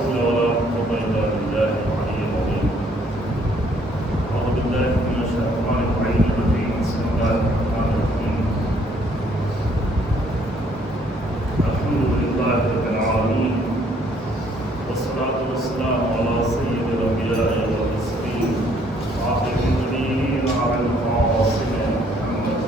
حول ولا قوة إلا بالله العلي العظيم. أعوذ بالله من الشيطان الرجيم. بسم الله الرحمن الرحيم. الحمد لله رب العالمين، والصلاة والسلام على سيد الأنبياء والمرسلين وآخر النبيين على القاسم محمد.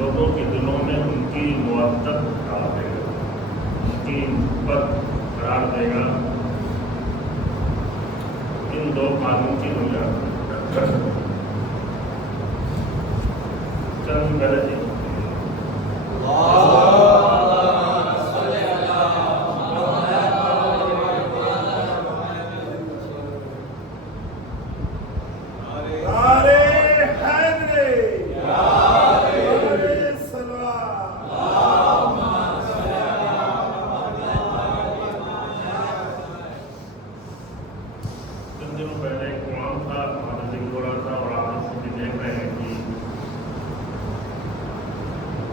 لوگوں کے دلوں میں ان کی محبت ڈال دے گا، ان کی محبت قرار دے گا ان دو قانون کی بنیاد پر۔ چند پہلے جی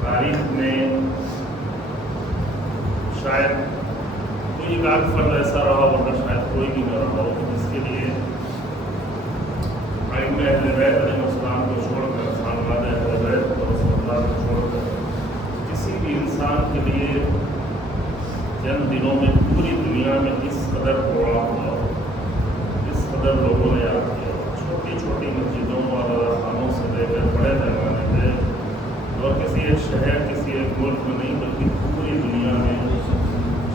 تاریخ میں شاید کوئی ایک آدھ فرد ایسا رہا ورنہ شاید کوئی بھی نہ رہا ہو جس کے لیے اہل بیت علیہ السلام کو چھوڑ کر، خاندان اہل بیت اور رسول اللہ کو چھوڑ کر کسی بھی انسان کے لیے چند دنوں میں پوری دنیا میں اس قدر پروگرام ہوا، اس قدر لوگوں نے یاد کیا، چھوٹی چھوٹی مسجدوں اور خانوں سے لے کر بڑے پیمانے پہ، اور کسی ایک شہر کسی ایک ملک میں نہیں بلکہ پوری دنیا میں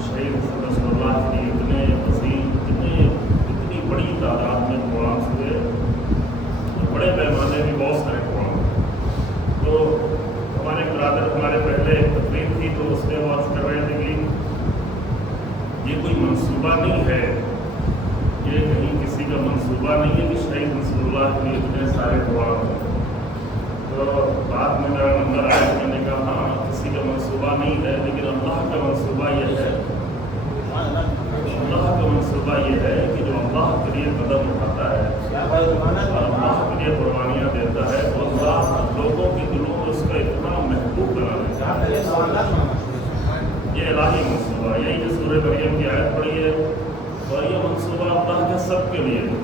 شہید رسول اللہ کی اتنے وسیع اتنی بڑی تعداد میں پروگرامس ہوئے، اور بڑے پیمانے میں بہت سارے پروگرام۔ تو ہمارے برادر ہمارے پہلے تقریب تھی تو اس میں بات کر رہے تھے کہ یہ کوئی منصوبہ نہیں ہے، یہ کہیں کسی کا منصوبہ نہیں ہے کہ شہید رسول اللہ کے اتنے سارے پروگرام ہیں۔ تو بعد میں میرا نمبر آیا، میں نے کہا ہاں کسی کا منصوبہ نہیں ہے، لیکن اللہ کا منصوبہ یہ ہے، اللہ کا منصوبہ یہ ہے کہ جو اللہ کے لیے قدم اٹھاتا ہے اور اللہ کے لیے قربانیاں دیتا ہے وہ اللہ لوگوں کے دلوں میں اس کا اتنا محبوب بنا دیتا ہے۔ یہ الہی منصوبہ، یہی جو سورہ مریم کی آیت پڑھی ہے، اور یہ منصوبہ اللہ کے سب کے لیے ہے۔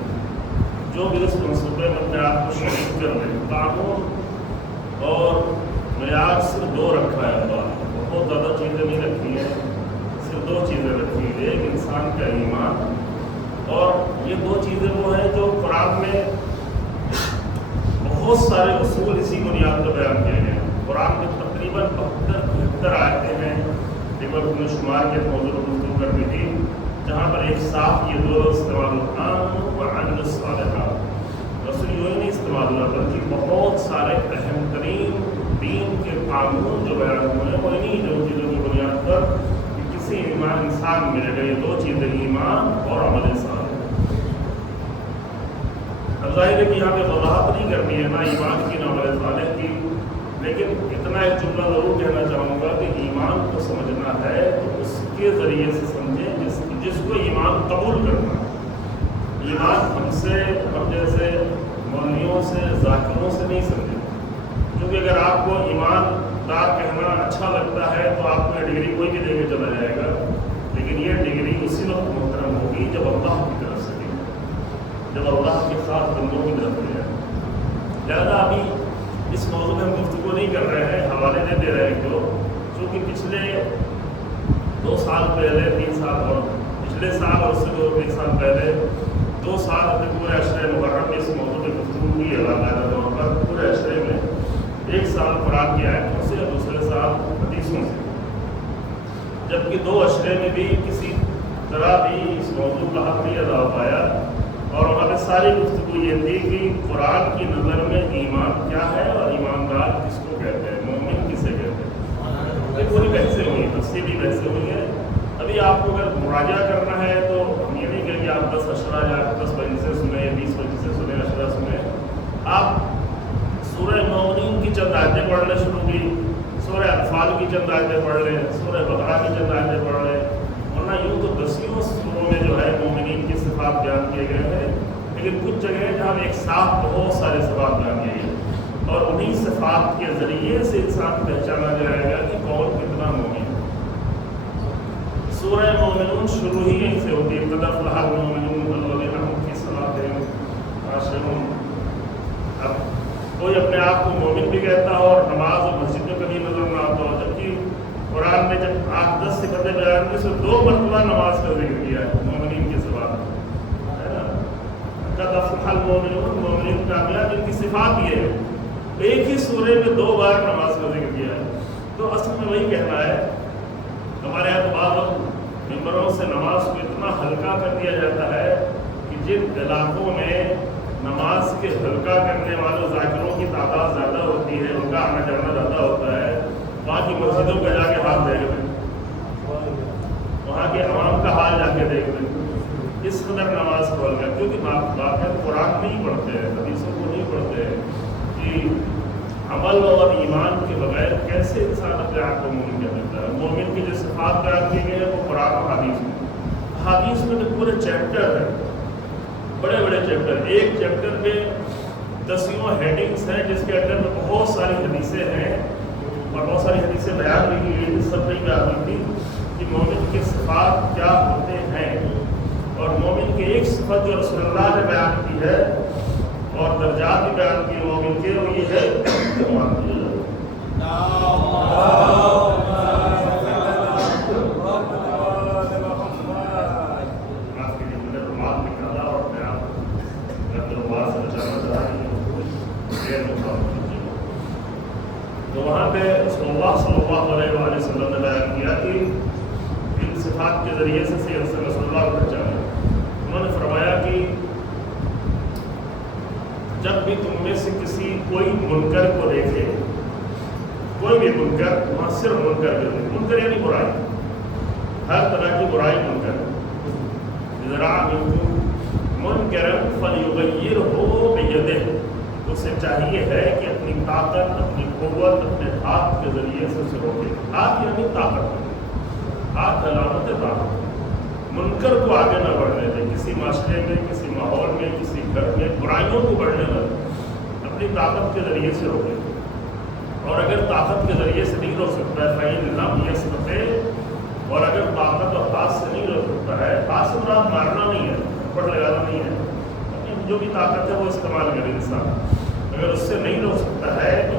جو بھی اس منصوبے میں اپنے آپ کو شریک کر لے، قانون اور معیار صرف دو رکھا ہے اللہ، بہت زیادہ چیزیں نہیں رکھی ہیں، صرف دو چیزیں رکھی ہیں، ایک انسان کا ایمان، اور یہ دو چیزیں وہ ہیں جو قرآن میں بہت سارے اصول اسی بنیاد پر بیان کیے گئے ہیں۔ قرآن میں تقریباً 72-73 آیتیں ہیں، ایک بار نے شمار کے موضوع گفتگو کرنی تھی، جہاں پر ایک صاف یہ دو استعمال ہوتا وعملوا الصالحات، رسول یوں ہی نہیں استعمال ہوا بلکہ بہت سارے اہم ترین دین کے قانون جو بیان ہوئے ہیں وہ انہیں دو چیزوں کی بنیاد پر کہ کسی ایمان انسان ملے گا، یہ دو چیزیں ایمان اور عمل صالح۔ اب ظاہر ہے کہ یہاں پہ وضاحت نہیں کرنی ہے نہ ایمان کی نہ عمل صالح کی، لیکن اتنا ایک جملہ ضرور کہنا چاہوں گا کہ کو سمجھنا ہے تو اس کے ذریعے سے سمجھیں جس کو ایمان قبول کرنا ہے۔ ایمان ہم جیسے مولویوں سے ذاکروں سے نہیں سمجھیں، کیونکہ اگر آپ کو ایمان دار کہنا اچھا لگتا ہے تو آپ کو ڈگری کوئی بھی دے کے چلا جائے گا، لیکن یہ ڈگری اسی وقت محترم ہوگی جب اللہ کی طرف سے دی، جب اللہ کے ساتھ بندوں کی طرف سے جائے۔ لہٰذا ابھی اس موضوع میں ہم گفتگو نہیں کر رہے ہیں، حوالے نہیں دے رہے ہیں کیونکہ پچھلے 2 سال پہلے 3 سال اور پچھلے سال اور اس سے 2-3 سال پہلے 2 سال اپنے پورے عشرۂ محرم میں اس موضوع میں گفتگو ہوئی ہے باقاعدہ طور پر۔ پورے عشرے میں 1 سال قرآن کی آیتوں سے اور دوسرے سال حدیثوں سے، جبکہ 2 عشرے میں بھی کسی طرح بھی اس موضوع کا حق نہیں ادا ہو پایا، اور ہمارے ساری گفتگو یہ تھی کہ قرآن کی نظر میں ایمان کیا ہے اور ایماندار کس کو کہتے ہیں، مومن کسے کہتے ہیں۔ یہ پوری بحثیں ہوئی ہیں، تفصیلی بحثیں ہوئی ہیں۔ ابھی آپ کو اگر مراجعہ کرنا ہے تو ہم یہ نہیں کہیں کہ آپ 10 اشرا یا 10 مجلسیں سنیں یا 20 مجلسیں سنیں، اشرا سنیں۔ آپ سورہ مومنین کی چند آیتیں پڑھنے شروع کی، سورہ انفال کی چند آیتیں پڑھ لیں، سورہ بقرہ کی چند آیتیں پڑھ لیں، ورنہ یوں تو 10 سوروں میں جو ہے مومنین کی صفات بیان کیے گئے ہیں، لیکن کچھ جگہ جہاں ایک ساتھ بہت سارے صفات بیان کیے گئے، اور انہی صفات کے ذریعے سے انسان پہچانا جائے گا کہ کون کتنا مومن ہے۔ سورہ مومنون شروع ہی یہیں سے ہوتی ہے، قد افلح المؤمنون الذین هم فی صلاتہم خاشعون۔ اب کوئی اپنے آپ کو مومن بھی کہتا ہو اور نماز اور مسجد میں کبھی نظر نہ آتا ہو، جبکہ قرآن میں جب 8-10 صفتیں بیان کی تو 2 مرتبہ نماز کا ذکر کیا ہے مومنین کی صفات، ہے نا؟ قد افلح المؤمنون، مومنین کامیاب، ان کی صفات یہ ہے۔ ایک ہی سورے میں 2 بار نماز کا ذکر کیا ہے۔ تو اصل میں وہی کہنا ہے، ہمارے یہاں بعض ممبروں سے نماز کو اتنا ہلکا کر دیا جاتا ہے کہ جن علاقوں میں نماز کے ہلکا کرنے والے ذاکروں کی تعداد زیادہ ہوتی ہے، ان کا آنا جانا زیادہ ہوتا ہے، وہاں کی مسجدوں پہ جا کے ہاتھ دیکھ لیں، وہاں کے عوام کا حال جا کے دیکھ لیں، اس قدر نماز کھول گیا، کیونکہ باقاعدہ قرآن نہیں پڑھتے ہیں، حدیثوں کو نہیں پڑھتے ہیں کہ عمل اور ایمان کے بغیر کیسے انسان اپنے آپ کو مومن کہہ دیتا ہے۔ مومن کی جو صفات بیان کی گئی ہے وہ قرآن اور حدیث میں، حدیث میں تو پورے چیپٹر ہیں، بڑے بڑے چیپٹر، ایک چیپٹر میں 10 ہیڈنگس ہیں جس کے اندر میں بہت ساری حدیثیں ہیں، اور بہت ساری حدیثیں بیان بھی کی گئی، سب نہیں بیان کی تھی کہ مومن کے صفات کیا ہوتے ہیں، اور مومن کی ایک صفت جو رسول اللہ نے بیان کی ہے اور درجات بھی بیان کیے مومن کے، وہ یہ ہے تو وہاں پہ رسول اللہ صلی اللہ علیہ وآلہ وسلم نے بیان کیا کہ ان صفات کے ذریعے سے رسول اللہ کو پہچانا۔ انہوں نے فرمایا کہ جب بھی تم میں سے کسی کوئی منکر کو دیکھے، کوئی بھی منکر، وہاں صرف منکر جو ہے، منکر یعنی برائی، ہر طرح کی برائی منکر ہے، ذرا منکرن فلیغیرہ بیدہ، اسے چاہیے ہے کہ اپنی طاقت، اپنی قوت، اپنے ہاتھ کے ذریعے سے اسے روکے۔ ہاتھ یعنی طاقت، ہاتھ علامت طاقت، منکر کو آگے نہ بڑھنے دے، کسی معاشرے میں، کسی ماحول میں، کسی گھر میں برائیوں کو بڑھنے نہ دے، اپنی طاقت کے ذریعے سے روکے۔ اور اگر طاقت کے ذریعے سے نہیں روک سکتا ہے فَإِن لَمْ يَسْتَطِعْ، اور اگر طاقت اور ہاتھ سے نہیں روک سکتا ہے، ہاتھ سے مراد مارنا نہیں ہے، تھپڑ لگانا نہیں ہے، جو بھی طاقت ہے وہ استعمال کرے انسان، اگر اس سے نہیں روک سکتا ہے تو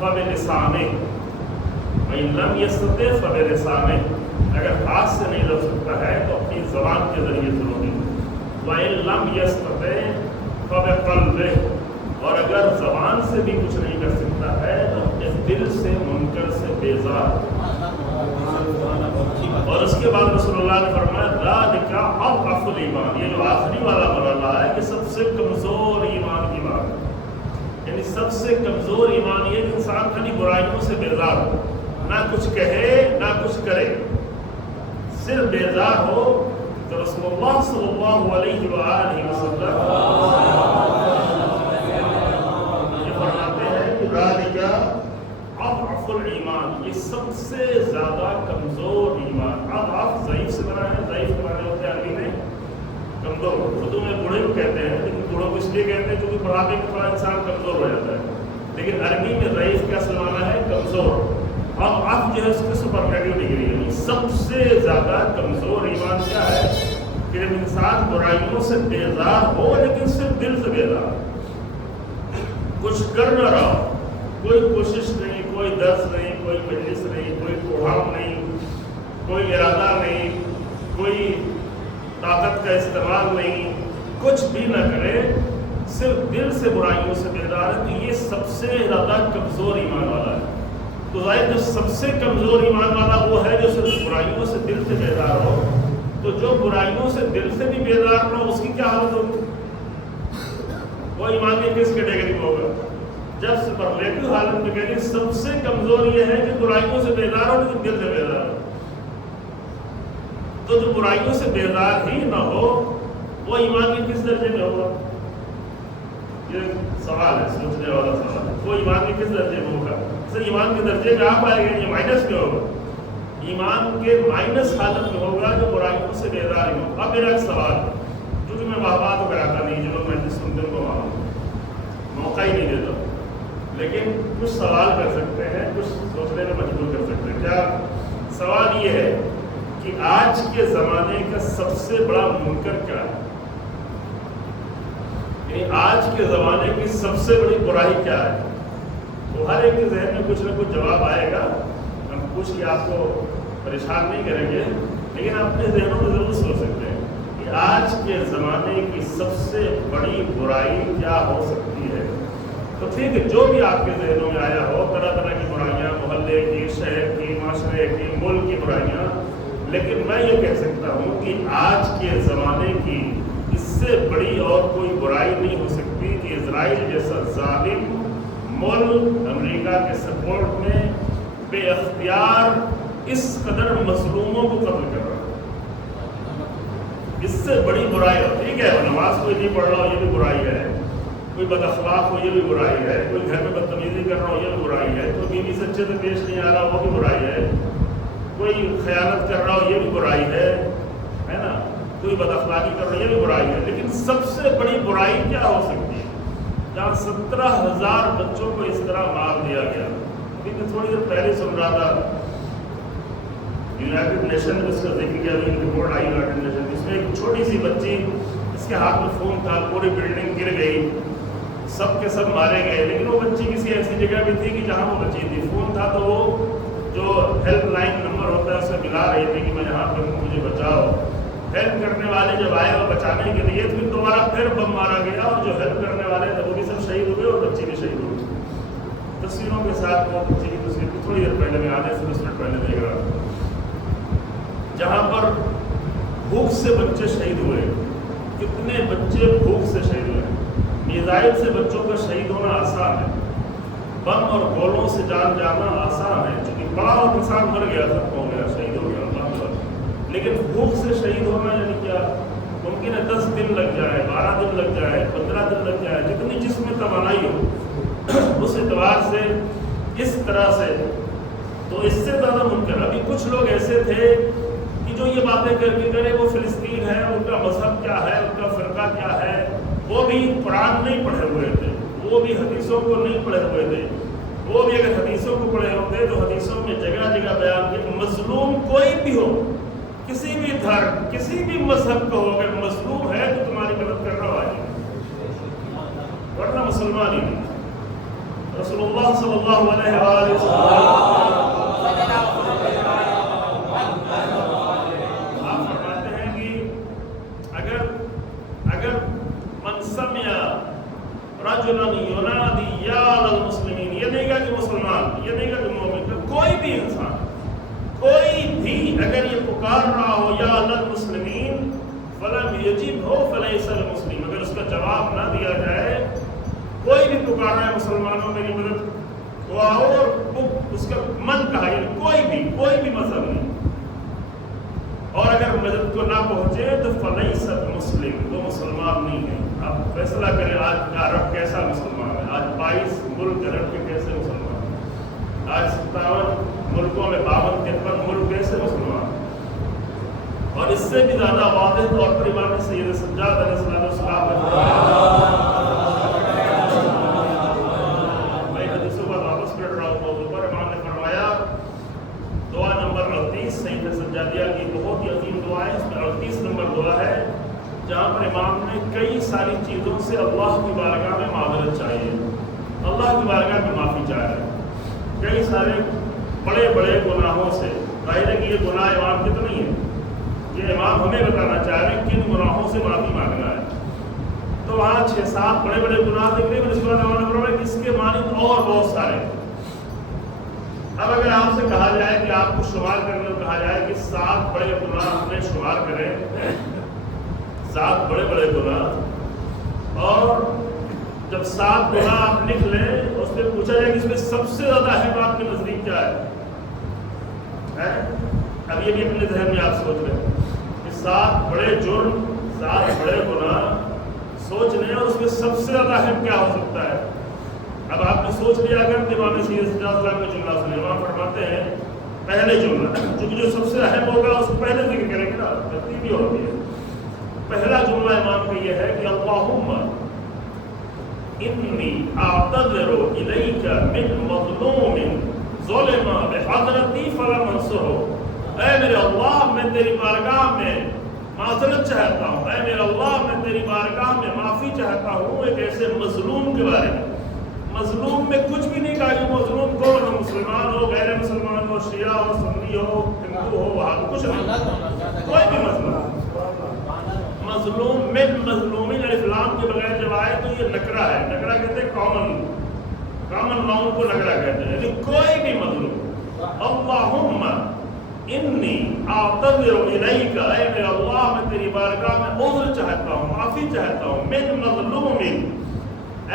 فَبِلِسَانِهِ، وَإِن لَمْ يَسْتَطِعْ فَبِلِسَانِهِ، اگر ہاتھ سے نہیں روک سکتا ہے تو اپنی زبان کے ذریعے سے روکے، وَإِن لَمْ يَسْتَطِعْ فَبِقَلْبِهِ، اور اگر زبان سے بھی کچھ نہیں کر سکتا ہے تو اپنے دل سے منکر سے بیزار۔ اور اس کے بعد رسول اللہ نے فرمایا ذَلِكَ أَضْعَفُ الْإِيمَانِ، یہ جو آخری والا مرحلہ ہے کہ سب سے کمزور ایمان کی بات ہے، یعنی سب سے کمزور ایمان یہ کہ انسان خالی برائیوں سے بیزار ہو، نہ کچھ کہے نہ کچھ کرے، صرف بیزار ہو۔ تو رسول اللہ صلی اللہ علیہ وآلہ وسلم یہ فرماتے ہیں کہ ذَلِكَ أَضْعَفُ الایمان، یہ سب سے زیادہ کمزور ایمان. اب آپ ضعیف سے بنا ہے، ضعیف کے معنی ہوتے ہیں عربی میں کمزور. اردو میں بوڑھے کو کہتے ہیں، لیکن بوڑھوں کو اس لیے کہتے ہیں کیونکہ بڑھاپے میں تھوڑا انسان کمزور ہو جاتا ہے. لیکن عربی میں ضعیف کیا سمانا ہے؟ کمزور. اب آپ جو ہے اس کے سپرلیٹو ڈگری ہے. سب سے زیادہ کمزور ایمان کیا ہے؟ کہ جب انسان برائیوں سے بیزار ہو لیکن صرف دل سے بیزار، کچھ کر نہ رہا، کوئی کوشش نہیں، کوئی درس نہیں، کوئی مجلس نہیں، کوئی پروگرام نہیں، کوئی ارادہ نہیں، کوئی طاقت کا استعمال نہیں، کچھ بھی نہ کرے، صرف دل سے برائیوں سے بیزار ہے، تو یہ سب سے زیادہ کمزور ایمان والا ہے. تو ظاہر جو سب سے کمزور ایمان والا وہ ہے جو صرف برائیوں سے دل سے بیزار ہو. تو جو برائیوں سے دل سے بھی بیزار نہ ہو اس کی کیا حالت ہوگی؟ وہ ایمان کی کس کیٹیگری میں ہوگا؟ جب سپرلیٹو حالت میں کہتے ہیں سب سے کمزور یہ ہے کہ برائیوں سے بیزار ہو لیکن دل سے بیزار ہو. تو جو برائیوں سے بیزار ہی نہ ہو وہ ایمان کے کس درجے میں ہوگا؟ یہ سوال ہے، سوچنے والا سوال ہے. وہ ایمان کے کس درجے میں ہوگا؟ سر ایمان کے درجے میں آپ آئے گا، یہ مائنس میں ہوگا. ایمان کے مائنس حالت میں ہوگا جو برائیوں سے بیزار ہی ہو. اب میرا ایک سوال ہے، کیونکہ میں بات کو کراتا نہیں، جو لوگ مجلس سنتے کو موقع ہی نہیں دیتا، لیکن کچھ سوال کر سکتے ہیں، کچھ سوچنے میں مجبور کر سکتے ہیں. کیا سوال یہ ہے کہ آج کے زمانے کا سب سے بڑا منکر کیا ہے؟ یعنی آج کے زمانے کی سب سے بڑی برائی کیا ہے؟ تو ہر ایک کے ذہن میں کچھ نہ کچھ جواب آئے گا. ہم پوچھ کے آپ کو پریشان نہیں کریں گے، لیکن آپ اپنے ذہنوں میں ضرور سوچ سکتے ہیں کہ آج کے زمانے کی سب سے بڑی برائی کیا ہو سکتی ہے. تو ٹھیک ہے، جو بھی آپ کے ذہنوں میں آیا ہو، طرح طرح کی برائیاں، محلے کی، شہر کی، معاشرے کی، ملک کی برائیاں، لیکن میں یہ کہہ سکتا ہوں کہ آج کے زمانے کی اس سے بڑی اور کوئی برائی نہیں ہو سکتی کہ اسرائیل جیسا ظالم ملک امریکہ کے سپورٹ میں بے اختیار اس قدر مظلوموں کو قتل کر رہا ہے. اس سے بڑی برائی ہو. ٹھیک ہے، نماز کوئی نہیں پڑھ رہا ہو یہ بھی برائی ہے، کوئی بد اخلاق ہو یہ بھی برائی ہے، کوئی گھر میں بدتمیزی کر رہا ہو یہ بھی برائی ہے، کوئی بیوی سے اچھے سے پیش نہیں آ رہا وہ بھی برائی ہے، کوئی خیانت کر رہا ہو یہ بھی برائی ہے نا، کوئی بد اخلاقی کر رہا ہو یہ بھی برائی ہے. لیکن سب سے بڑی برائی کیا ہو سکتی ہے؟ جہاں 17,000 بچوں کو اس طرح مار دیا گیا. میں تھوڑی دیر پہلے سن رہا تھا یونائٹڈ نیشن میں اس کا ذکر کیا، رپورٹ آئی یونائٹڈ نیشن، اس میں ایک چھوٹی سی بچی، اس کے ہاتھ میں فون تھا، پوری بلڈنگ گر گئی، سب کے سب مارے گئے، لیکن وہ بچی کسی ایسی جگہ بھی تھی کہ جہاں وہ بچی تھی. فون تھا تو وہ جو ہیلپ لائن نمبر ہوتا ہے اس سے ملا رہی تھی کہ میں یہاں پہ ہوں، مجھے بچاؤ. ہیلپ کرنے والے جب آئے اور بچانے کے لیے پھر دوبارہ پھر بم مارا گیا، اور جو ہیلپ کرنے والے تھے وہ بھی سب شہید ہوئے اور بچی بھی شہید ہوئی. تصویروں کے ساتھ وہ بچی کی تصویر تھوڑی دیر پہلے میں آنے سے 10 منٹ پہلے دیکھ رہا تھا، جہاں پر بھوک سے بچے شہید ہوئے. کتنے بچے بھوک سے شہید ہوئے. میزائل سے بچوں کا شہید ہونا آسان ہے، بم اور گولوں سے جان جانا آسان ہے، چونکہ بڑا اور انسان مر گیا، ختم ہو گیا، شہید ہو گیا اللہ تعالیٰ. لیکن بھوک سے شہید ہونا یعنی کیا؟ ممکن ہے 10 دن لگ جائے، 12 دن لگ جائے، 15 دن لگ جائے، جتنی جسم میں توانائی ہو اس اعتبار سے اس طرح سے. تو اس سے زیادہ ممکن ابھی کچھ لوگ ایسے تھے کہ جو یہ باتیں کر کے کرے وہ فلسطین ہے، ان کا مذہب کیا ہے، ان کا فرقہ کیا ہے، وہ بھی قرآن نہیں پڑھے ہوئے تھے، وہ بھی حدیثوں کو نہیں پڑھے ہوئے تھے. وہ بھی اگر حدیثوں کو پڑھے ہوتے تو حدیثوں میں جگہ جگہ بیان کہ مظلوم کوئی بھی ہو، کسی بھی دھرم، کسی بھی مذہب کا ہو، اگر مظلوم ہے تو تمہاری مدد کر رہا ہے، ورنہ مسلمان ہی نہیں. رسول اللہ صلی اللہ علیہ وآلہ وسلم آپ فرماتے ہیں کہ اگر من سمع رجلا ینادی یا للمسلمین، یہ نہیں کہا کہ مسلمان، یہ نہیں کہا کہ مومن، کوئی بھی انسان، کوئی بھی اگر یہ پکار رہا ہو یا للمسلمین فلم یجب ہو فلیس المسلم، اگر اس کا جواب نہ دیا جائے، کوئی بھی پکار رہا ہے مسلمانوں میری مدد کو آؤ، اور اس کا من کہا، یعنی کوئی بھی مذہب نہیں، اور اگر مدد کو نہ پہنچے تو فلیس المسلم، وہ مسلمان نہیں ہے. آپ فیصلہ کریں آج کا عرب کیسا مسلمان ہے، آج 22 ملک عرب کے کیسے مسلمان ہیں. آج 57 ملکوں میں 52-53 ملک کیسے مسلمان، اور اس سے بھی زیادہ واضح طور پر امام سید سجاد علیہ السلام میں حدیثوں پر واپس پڑھ رہا ہوں موضوع پر، امام نے فرمایا دعا نمبر 38 سید سجادیہ کی بہت ہی عظیم دعا ہے، اس میں 38 نمبر دعا ہے جہاں پر امام نے کئی ساری چیزوں سے اللہ کی بارگاہ میں معذرت چاہیے، اللہ کی بارگاہ میں معافی چاہیے، کئی سارے بڑے بڑے گناہوں سے۔ ظاہر ہے کہ یہ گناہ امام کے تو نہیں ہے، یہ امام ہمیں بتانا چاہ رہے ہیں کن گناہوں سے معافی مانگنا ہے۔ تو وہاں 6-7 بڑے بڑے گناہ دیکھ رہے ہیں، اس کے بعد امام نے اس کے مانند اور بہت سارے۔ اب اگر آپ سے کہا جائے کہ آپ کو شمار کرنے کو کہا جائے کہ 7 بڑے گناہ ہمیں شمار کریں، 7 بڑے بڑے گناہ، اور جب 7 گناہ آپ لکھ لیں اس میں پوچھا جائے کہ اس میں سب سے زیادہ اہم آپ کے نزدیک کیا ہے؟ اب یہ بھی اپنے ذہن میں آپ سوچ رہے ہیں کہ 7 بڑے جرم، 7 بڑے گناہ سوچ لیں اور اس میں سب سے زیادہ اہم کیا ہو سکتا ہے؟ اب آپ نے سوچ لیا اگر امام سید سجاد کا جملہ سنے، امام فرماتے ہیں پہلے جملہ چونکہ جو سب سے اہم ہوگا اس کو پہلے ذکر کریں گے نا، ترتیب بھی ہوتی ہے۔ پہلا جملہ امام کا یہ ہے کہ اللہم انی اعتذر الیک من مظلوم ظلم بحضرتی فلا منصره، اے میرے اللہ میں تیری بارگاہ میں معذرت چاہتا ہوں، اے میرے اللہ میں تیری بارگاہ میں معافی چاہتا ہوں ایک ایسے مظلوم کے بارے میں۔ مظلوم میں کچھ بھی نہیں کہا کہ مظلوم کون ہو، مسلمان ہو، غیر مسلمان ہو، شیعہ ہو، سنی ہو، ہندو ہو، وہاں کچھ نہیں، کوئی بھی مسئلہ۔ مظلوم من مظلومین الف لام کے بغیر جب آئے تو یہ نکرہ ہے، نکرہ کہتے ہیں کامن ناؤن کو نکرہ کہتے ہیں، یعنی کوئی بھی مظلوم۔ اللہم انی اعتذر الیک، اے میرے اللہ میں تیری بارگاہ میں عذر چاہتا ہوں، معافی چاہتا ہوں، من مظلوم،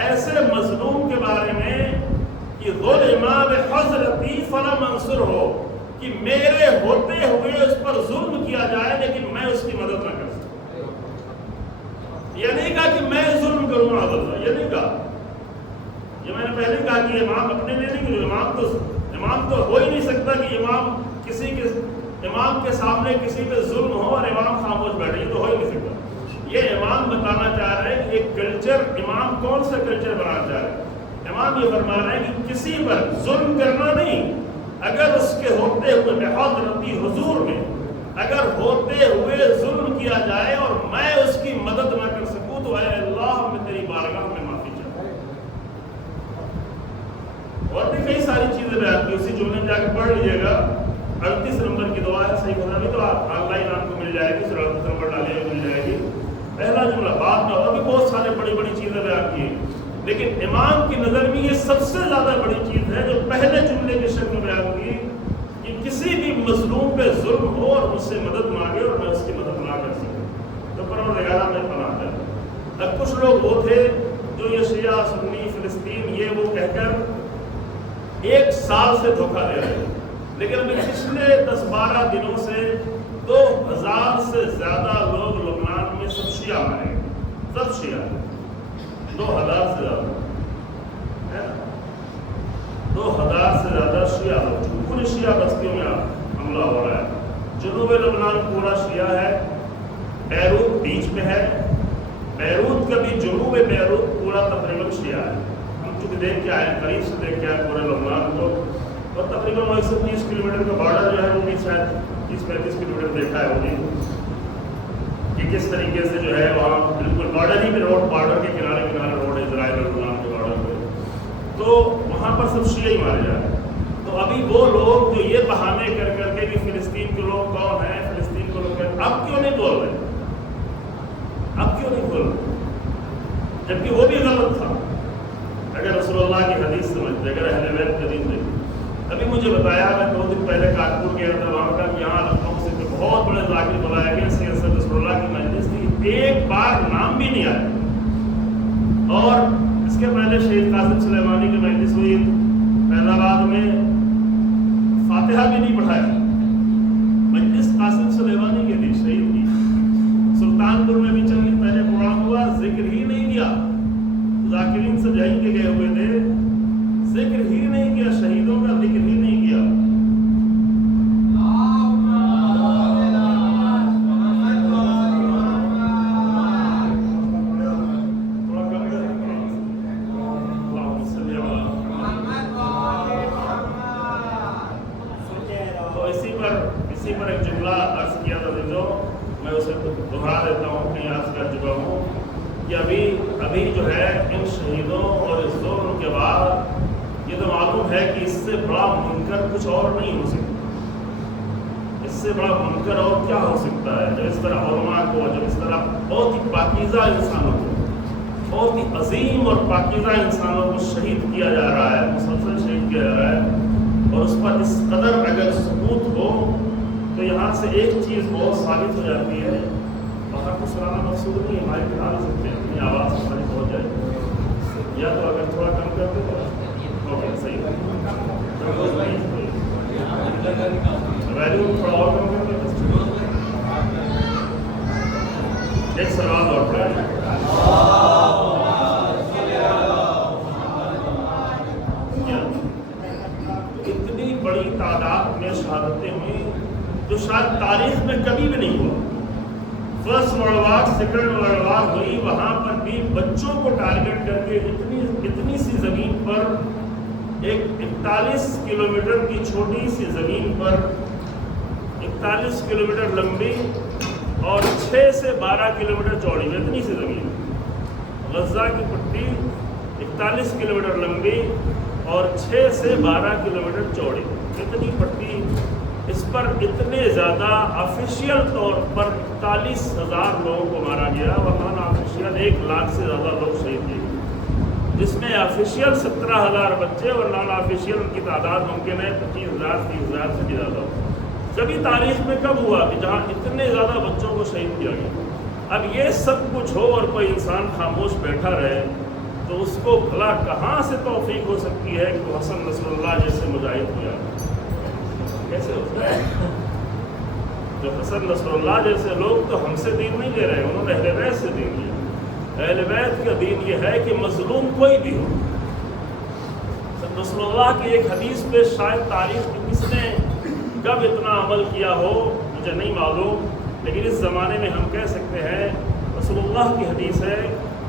ایسے مظلوم کے بارے میں کہ ظلم بحضرتی فلا منصر ہو، کہ میرے ہوتے ہوئے اس پر ظلم کیا جائے لیکن میں اس کی مدد نہ کر سکوں۔ یہ نہیں کہا کہ میں ظلم کروں گا حضرت، یہ نہیں کہا، یہ میں نے پہلے کہا کہ امام اپنے لیے نہیں، کہ امام تو ہو ہی نہیں سکتا کہ امام کے سامنے کسی پہ ظلم ہو اور امام خاموش بیٹھے، یہ تو ہو ہی نہیں سکتا۔ یہ امام بتانا چاہ رہے ہیں کہ ایک کلچر، امام کون سا کلچر بنانا چاہ رہے ہیں؟ امام یہ فرما رہے ہیں کہ کسی پر ظلم کرنا نہیں، اگر اس کے ہوتے ہوئے بحضرتی حضور میں اگر ہوتے ہوئے ظلم کیا جائے اور میں اس کی مدد نہ کر سکوں تو اے اللہ میں تیری بارگاہ میں معافی چاہتا ہوں۔ اور بھی کئی ساری چیزیں بیان کی، اسی جملے میں جا کے پڑھ لیجیے گا، 38 نمبر کی دعا ہے، صحیح بتا بھی تو آپ آن لائن آپ کو مل جائے گی، 38 نمبر ڈالے ہوئے مل جائے گی۔ پہلا جملہ، بعد میں اور بھی بہت سارے بڑی بڑی چیزیں بیان کی، لیکن امام کی نظر میں یہ سب سے زیادہ بڑی چیز ہے جو پہلے جملے کے شکل میں بیان کی کہ کسی بھی مظلوم پہ ظلم ہو اور مجھ سے مدد مانگے اور میں اس کی مدد نہ کر سکوں تو پروردگار میں پناہ ہے۔ اب کچھ لوگ وہ تھے جو یہ شیعہ سنی فلسطین یہ وہ کہہ کر 1 سال سے دھوکہ دے رہے ہیں، لیکن ابھی پچھلے 10-12 دنوں سے 2000 سے زیادہ لوگ لبنان میں سب شیعہ مارے گئے، سب شیعہ، 2000 سے زیادہ ہے نا، 2000 سے زیادہ شیعہ لوگ، پوری شیعہ بستیوں میں حملہ ہو رہا ہے۔ جنوب لبنان پورا شیعہ ہے، بیروت بیچ میں ہے، بیروت کا بھی جنوب بیروت پورا تقریباً شیعہ ہے۔ ہم چونکہ دیکھ کے آئے، قریب سے دیکھ کے آئے پورے لبنان کو، اور تقریباً 130 کلومیٹر کا بارڈر جو ہے وہ بھی شاید 30-35 کلومیٹر دیکھا ہے ہوگی کہ کس طریقے سے جو ہے وہاں بالکل بارڈر ہی میں روڈ، بارڈر کے کنارے کنارے روڈ ہے اسرائیل اور لبنان کے بارڈر پہ، تو وہاں پر سب شیعہ ہی مارے جا رہے ہیں۔ تو ابھی وہ لوگ جو یہ بہانے کر کر کے کہ فلسطین کے لوگ کون ہیں، فلسطین کو لوگ اب کیوں نہیں بول رہے، اب کیوں نہیں بول رہے، جبکہ وہ بھی غلط تھا۔ اگر رسول اللہ کی حدیث سمجھتے، اگر اہل بیت کی حدیث دیکھتے، ابھی مجھے بتایا، میں 2 دن پہلے کانپور گیا تھا، وہاں کا یہاں لکھنؤ سے بہت بڑے ذاکر بلائے گئے، سید رسول اللہ کی مجلس تھی، ایک بار نام بھی نہیں آیا۔ اور اس کے پہلے شہید قاسم سلیمانی کی مجلس ہوئی فیض آباد میں، فاتحہ بھی نہیں پڑھایا، مجلس قاسم سلیمانی کے تھی شہید کی۔ سلطان پور میں بھی چند دن پہلے پروگرام ہوا، ذکر ہی نہیں کیا، ذاکرین سب یہیں کے گئے ہوئے تھے، ذکر ہی نہیں کیا، شہیدوں کا ذکر ہی پر ایک جملہ عرض کیا تھا جو میں اسے دہرا دیتا ہوں، کہیں عرض کر چکا ہوں کہ ابھی جو ہے ان شہیدوں اور اس ظلم کے بعد یہ تو معلوم ہے کہ اس سے بڑا منکر کچھ اور نہیں ہو سکتا، اس سے بڑا منکر اور کیا ہو سکتا ہے؟ جب اس طرح علماء کو، جب اس طرح بہت ہی پاکیزہ انسانوں کو، بہت ہی عظیم اور پاکیزہ انسانوں کو شہید کیا جا رہا ہے، مسلسل شہید کیا جا رہا ہے، اور اس پر اس قدر اگر ثبوت ہو تو یہاں سے ایک چیز بہت ثابت ہو جاتی ہے، باہر کو سنانا مقصود نہیں، ہمارے بنا نہیں سکتے، اپنی آواز ہماری پہنچ جائے، یا تو اگر تھوڑا کم کر دے تو اوکے صحیح ہے، ویلیو تھوڑا اور کم کر دے، ایک سوال اور پڑھیں۔ اتنی بڑی تعداد میں شہادتیں ہوئی جو شاید تاریخ میں کبھی بھی نہیں ہوا۔ First world war, second world war ہوئی، وہاں پر بھی بچوں کو ٹارگٹ کر کے اتنی سی زمین پر، ایک 41 کلومیٹر کی چھوٹی سی زمین پر، 41 کلومیٹر لمبی اور 6 سے 12 کلومیٹر چوڑی میں اتنی سی زمین، غزہ کی پٹی 41 کلومیٹر لمبی اور 6 سے 12 کلومیٹر چوڑی، اتنی پٹی، اس پر اتنے زیادہ آفیشیل طور پر 41,000 لوگوں کو مارا گیا اور نان آفیشیل 1 لاکھ سے زیادہ لوگ شہید ہوئے، جس میں آفیشیل 17,000 بچے اور نان آفیشیل ان کی تعداد ممکن ہے 25,000 30,000 سے بھی زیادہ ہو۔ کبھی تاریخ میں کب ہوا کہ جہاں اتنے زیادہ بچوں کو شہید کیا گیا؟ اب یہ سب کچھ ہو اور کوئی انسان خاموش بیٹھا رہے تو اس کو بھلا کہاں سے توفیق ہو سکتی ہے کہ وہ حسن نصر اللہ جیسے مجاہد ہو جائے؟ کیسے ہوتا ہے؟ جو حسن نصر اللہ جیسے لوگ تو ہم سے دین نہیں لے رہے، انہوں نے اہل بیت سے دین لیا۔ اہل بیت کا دین یہ ہے کہ مظلوم کوئی بھی ہو، نصر اللہ کی ایک حدیث پہ شاید تاریخ میں کس نے کب اتنا عمل کیا ہو مجھے نہیں معلوم، لیکن اس زمانے میں ہم کہہ سکتے ہیں رسول اللہ کی حدیث ہے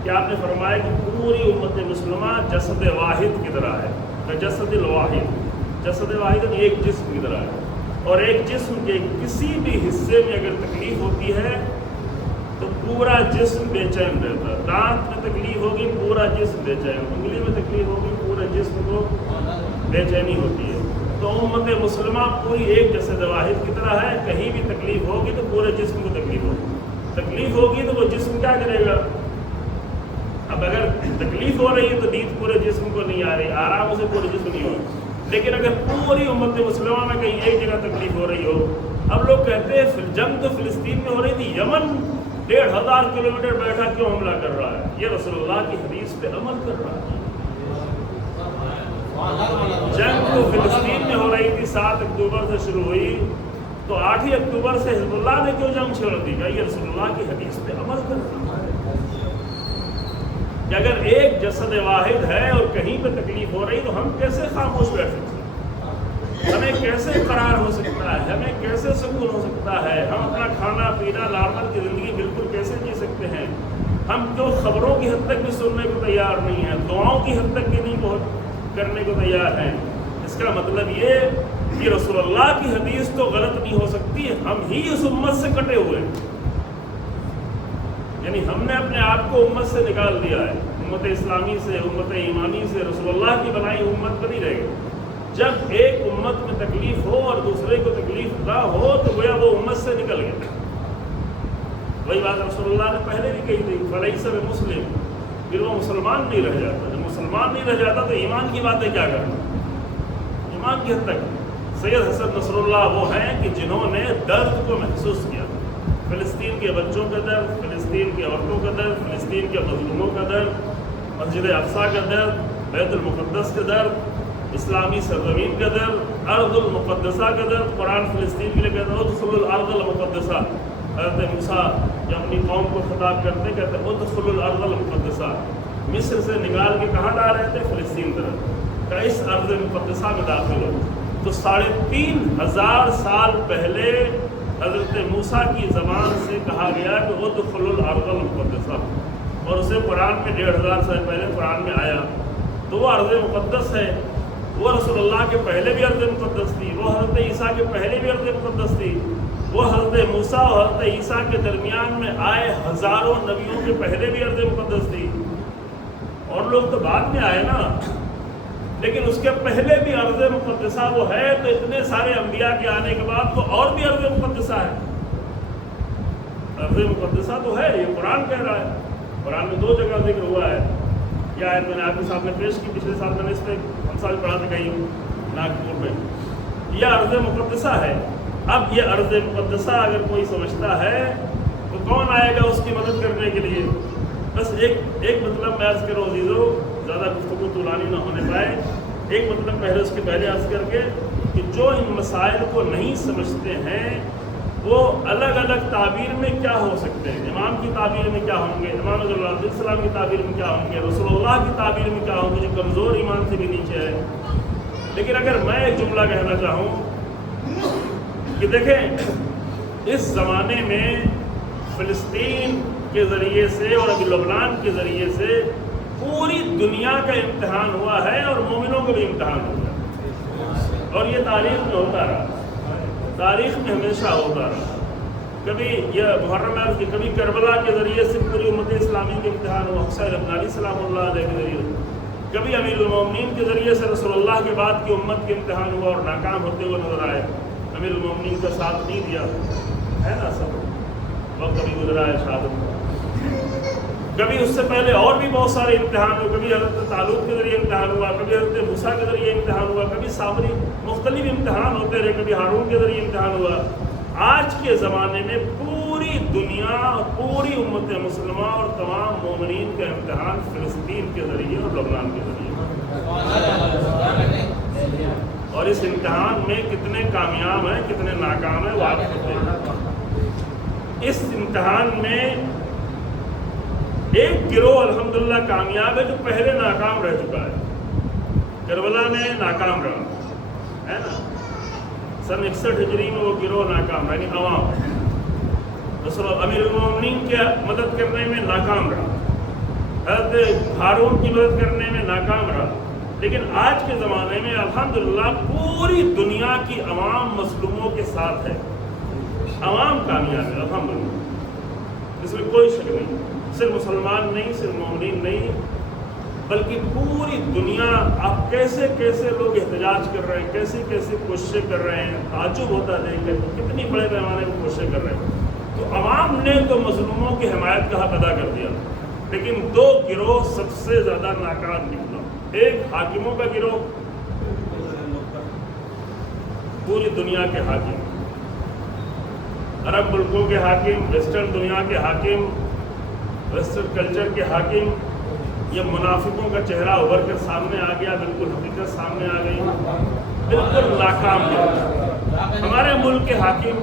کہ آپ نے فرمایا کہ پوری امت مسلمہ جسد واحد کی طرح ہے، جسد الواحد، جسد واحد ایک جسم کی طرح ہے، اور ایک جسم کے کسی بھی حصے میں اگر تکلیف ہوتی ہے تو پورا جسم بے چین رہتا ہے۔ دانت میں تکلیف ہوگی پورا جسم بے چین، انگلی میں تکلیف ہوگی پورے جسم کو بے چینی ہوتی ہے۔ تو امت مسلمہ پوری ایک جسد واحد کی طرح ہے، کہیں بھی تکلیف ہوگی تو پورے جسم کو تکلیف ہوگی، تکلیف ہوگی تو وہ جسم کیا کرے گا؟ اب اگر تکلیف ہو رہی ہے تو نیند پورے جسم کو نہیں آ رہی، آرام سے پورے جسم نہیں ہو رہی، لیکن اگر پوری امت مسلمہ میں کہیں ایک جگہ تکلیف ہو رہی ہو، اب لوگ کہتے ہیں جنگ تو فلسطین میں ہو رہی تھی، یمن 1,500 کلومیٹر بیٹھا کیوں حملہ کر رہا ہے؟ یہ رسول اللہ کی حدیث پہ عمل کر رہا ہے۔ جنگ تو فلسطین میں ہو رہی تھی، 7 اکتوبر سے شروع ہوئی، تو 8 اکتوبر سے حزب اللہ نے کیوں جنگ چھیڑ دی؟ یہ رسول اللہ کی حدیث پہ عمل کر رہا ہے کہ اگر ایک جسد واحد ہے اور کہیں پہ تکلیف ہو رہی تو ہم کیسے خاموش بیٹھ سکتے ہیں؟ ہمیں کیسے قرار ہو سکتا ہے؟ ہمیں کیسے سکون ہو سکتا ہے؟ ہم اپنا کھانا پینا نارمل کی زندگی بالکل کیسے جی سکتے ہیں؟ ہم کیوں خبروں کی حد تک بھی سننے کو تیار نہیں ہیں، دعاؤں کی حد تک بھی نہیں کرنے کو تیار ہیں؟ اس کا مطلب یہ کہ رسول اللہ کی حدیث تو غلط نہیں ہو سکتی، ہم ہی اس امت سے کٹے ہوئے، یعنی ہم نے اپنے آپ کو امت سے نکال دیا ہے، امت اسلامی سے، امت ایمانی سے، رسول اللہ کی بنائی امت بنی رہے گی۔ جب ایک امت میں تکلیف ہو اور دوسرے کو تکلیف نہ ہو تو گویا وہ امت سے نکل گیا۔ وہی بات رسول اللہ نے پہلے بھی کہی تھی، فلیس بمسلم، پھر وہ مسلمان نہیں رہ جاتا، جب مسلمان نہیں رہ جاتا تو ایمان کی باتیں کیا کرنا؟ ایمان کی حد تک سید حسن نصر اللہ وہ ہیں کہ جنہوں نے درد کو محسوس کیا، فلسطین کے بچوں کا درد، فلسطین کی عورتوں کا درد، فلسطین کے مظلوموں کا درد، مسجد اقصیٰ کا درد، بیت المقدس کا درد، اسلامی سرزمین کا درد، ارض المقدسہ کا درد۔ قرآن فلسطین کے لیے کہتا ہے ادخلوا الارض المقدسہ، حضرت موسیٰ جب اپنی قوم کو خطاب کرتے کہتے ہیں ادخلوا الارض المقدسہ، مصر سے نکال کے کہاں لا رہے تھے؟ فلسطین طرف، کہ اس ارض مقدسہ میں داخل ہو۔ تو 3,500 سال پہلے حضرت موسیٰ کی زبان سے کہا گیا کہ ادخلوا الارض المقدسہ، اور اسے قرآن میں 1,500 سال پہلے قرآن میں آیا، تو وہ ارض مقدس ہے۔ وہ رسول اللہ کے پہلے بھی ارض مقدس تھی، وہ حضرت عیسیٰ کے پہلے بھی ارض مقدس تھی، وہ حضرت موسیٰ اور حضرت عیسیٰ کے درمیان میں آئے ہزاروں نبیوں کے پہلے بھی ارض مقدس تھی. اور لوگ تو بعد میں آئے نا، لیکن اس کے پہلے بھی ارض مقدسہ وہ ہے. تو اتنے سارے انبیاء کے آنے کے بعد تو اور بھی ارض مقدسہ ہے. ارض مقدسہ تو ہے، یہ قرآن کہہ رہا ہے. قرآن میں 2 جگہ ذکر ہوا ہے. یہ آیت میں نے آپ کے سامنے پیش کی، پچھلے سال میں نے اس پہ ہم سال پڑھا تھا کہیں ناگپور میں. یہ ارض مقدسہ ہے. اب یہ ارض مقدسہ اگر کوئی سمجھتا ہے تو کون آئے گا اس کی مدد کرنے کے لیے؟ بس ایک مطلب میں عرض کروں عزیزو، زیادہ گفتگو طولانی نہ ہونے پائے. ایک مطلب پہلے اس کے پہلے عرض کر کے کہ جو ان مسائل کو نہیں سمجھتے ہیں وہ الگ الگ تعبیر میں کیا ہو سکتے ہیں. امام کی تعبیر میں کیا ہوں گے، امام علیہ السلام کی تعبیر میں کیا ہوں گے، رسول اللہ کی تعبیر میں کیا ہوں گے، جو کمزور ایمان سے بھی نیچے ہے. لیکن اگر میں ایک جملہ کہنا چاہوں کہ دیکھیں، اس زمانے میں فلسطین کے ذریعے سے اور ابھی لبنان کے ذریعے سے پوری دنیا کا امتحان ہوا ہے، اور مومنوں کا بھی امتحان ہوا ہے. اور یہ تاریخ میں ہوتا رہا، تاریخ میں ہمیشہ ہوتا رہا. کبھی یہ محرم ہے کہ کبھی کربلا کے ذریعے سے پوری امت اسلامی کے امتحان ہوا، حسین ابن علی سلام اللہ علیہ کے ذریعے. کبھی امیر المومنین کے ذریعے سے رسول اللہ کے بعد کی امت کے امتحان ہوا اور ناکام ہوتے ہوئے نظر آئے. امیر المومنین کا ساتھ نہیں دیا ہے نا، سب وقت کبھی گزرا ہے شہادت. کبھی اس سے پہلے اور بھی بہت سارے امتحان ہوئے. کبھی حضرت طالوت کے ذریعے امتحان ہوا، کبھی حضرت موسیٰ کے ذریعے امتحان ہوا، کبھی سامری مختلف امتحان ہوتے رہے، کبھی ہارون کے ذریعے امتحان ہوا. آج کے زمانے میں پوری دنیا، پوری امت مسلمہ اور تمام مومنین کا امتحان فلسطین کے ذریعے اور لبنان کے ذریعے. اور اس امتحان میں کتنے کامیاب ہیں کتنے ناکام ہیں وہ آپ کو دیکھیں. اس امتحان میں ایک گروہ الحمدللہ کامیاب ہے جو پہلے ناکام رہ چکا ہے. کربلا میں ناکام رہا ہے نا، سن 61 ہجری میں وہ گروہ ناکام رہا، یعنی عوام رسول امیر المومنین کی مدد کرنے میں ناکام رہا، حضرت ہارون کی مدد کرنے میں ناکام رہا. لیکن آج کے زمانے میں الحمدللہ پوری دنیا کی عوام مظلوموں کے ساتھ ہے. عوام کامیاب ہے الحمدللہ، اس میں کوئی شک نہیں. صرف مسلمان نہیں، صرف مومنین نہیں، بلکہ پوری دنیا. آپ کیسے کیسے لوگ احتجاج کر رہے ہیں، کیسے کیسے کوششیں کر رہے ہیں. تعجب ہوتا ہے دیکھ کر کتنی بڑے پیمانے پر کوششیں کر رہے ہیں. تو عوام نے تو مظلوموں کی حمایت کا حق ادا کر دیا، لیکن 2 گروہ سب سے زیادہ ناکام نکلا. ایک حاکموں کا گروہ، پوری دنیا کے حاکم، عرب ملکوں کے حاکم، ویسٹرن دنیا کے حاکم، ویسٹرن کلچر کے حاکم. یہ منافقوں کا چہرہ ابھر کر سامنے آ گیا، بالکل حقیقت سامنے آ گئی، بالکل ناکام گیا. ہمارے ملک کے حاکم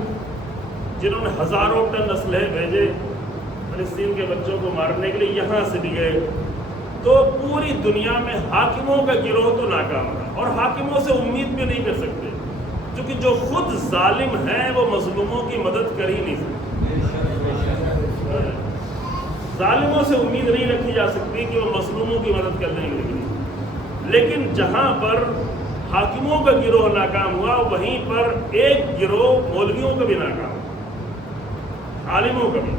جنہوں نے ہزاروں ٹن اسلحے بھیجے فلسطین کے بچوں کو مارنے کے لیے، یہاں سے بھی گئے. تو پوری دنیا میں حاکموں کا گروہ تو ناکام رہا، اور حاکموں سے امید بھی نہیں کر سکتے، کیونکہ جو خود ظالم ہیں وہ مظلوموں کی مدد کر ہی نہیں سکتے. ظالموں سے امید نہیں رکھی جا سکتی کہ وہ مظلوموں کی مدد کرنے کے لیے. لیکن جہاں پر حاکموں کا گروہ ناکام ہوا، وہیں پر ایک گروہ مولویوں کا بھی ناکام، عالموں کا بھی،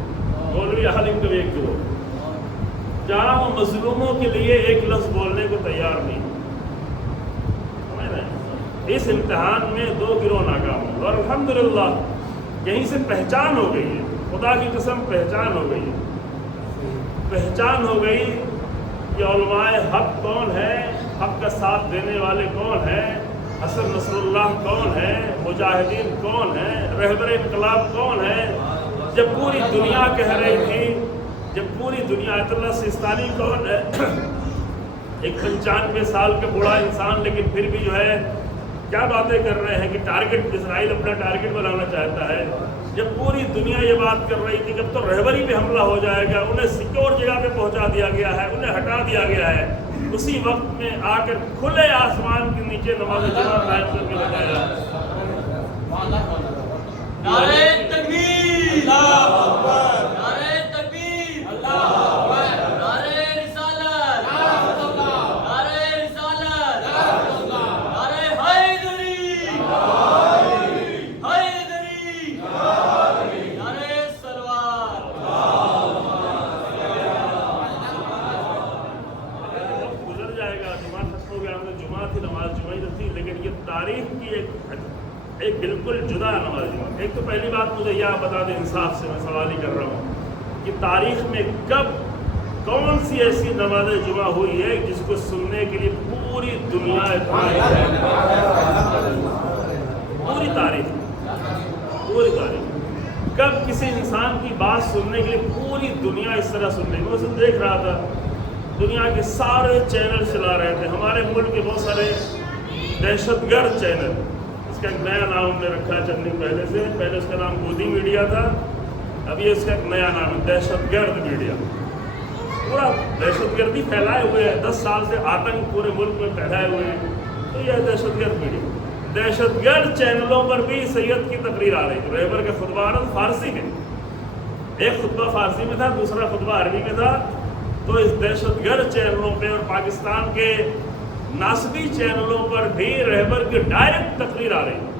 مولوی عالم کا بھی ایک گروہ، جہاں وہ مظلوموں کے لیے ایک لفظ بولنے کو تیار نہیں. اس امتحان میں 2 گروہ ناکام ہوئے، اور الحمدللہ یہیں سے پہچان ہو گئی ہے. خدا کی قسم پہچان ہو گئی ہے. پہچان ہو گئی کہ علماء حق کون ہے، حق کا ساتھ دینے والے کون ہیں، حسن نصر اللہ کون ہیں، مجاہدین کون ہیں، رہبر انقلاب کون ہیں. جب پوری دنیا کہہ رہی تھی، جب پوری دنیا، آیت اللہ سیستانی کون ہے، ایک 95 سال کا بوڑھا انسان، لیکن پھر بھی جو ہے کیا باتیں کر رہے ہیں کہ ٹارگٹ اسرائیل اپنا ٹارگٹ بنانا چاہتا ہے. جب پوری دنیا یہ بات کر رہی تھی کہ اب تو رہبری پہ حملہ ہو جائے گا، انہیں سیکیور جگہ پہ پہنچا دیا گیا ہے، انہیں ہٹا دیا گیا ہے، اسی وقت میں آ کر کھلے آسمان کے نیچے نماز جمعہ قائم کر کے بتایا. نعرہ تکبیر، اللہ اکبر، نعرہ تکبیر، اللہ اکبر، نعرہ رسالت، نعرہ رسالت، بالکل جدا نماز جمعہ. ایک تو پہلی بات مجھے یہ بتا دیں انصاف سے، میں سوال ہی کر رہا ہوں کہ تاریخ میں کب کون سی ایسی نماز جمعہ ہوئی ہے جس کو سننے کے لیے پوری دنیا پوری تاریخ کب کسی انسان کی بات سننے کے لیے پوری دنیا اس طرح سن رہی ہے؟ میں اسے دیکھ رہا تھا، دنیا کے سارے چینل چلا رہے تھے. ہمارے ملک کے بہت سارے دہشت گرد چینل، اس کا ایک نیا نام ہم نے رکھا چند دن پہلے اس کا نام گودی میڈیا تھا، ابھی اس کا ایک نیا نام ہے دہشت گرد میڈیا. پورا دہشت گردی پھیلائے ہوئے ہیں، 10 سال سے آتنک پورے ملک میں پھیلائے ہوئے ہیں. تو یہ دہشت گرد میڈیا. دہشت گرد چینلوں پر بھی سید کی تقریر آ رہی تھی. رہبر کا خطبہ فارسی میں، ایک خطبہ فارسی میں تھا، دوسرا خطبہ عربی میں تھا. تو اس دہشت گرد چینلوں پہ اور پاکستان کے ناسبی چینلوں پر بھی رہبر کی ڈائریکٹ تقریر آ رہی تھی،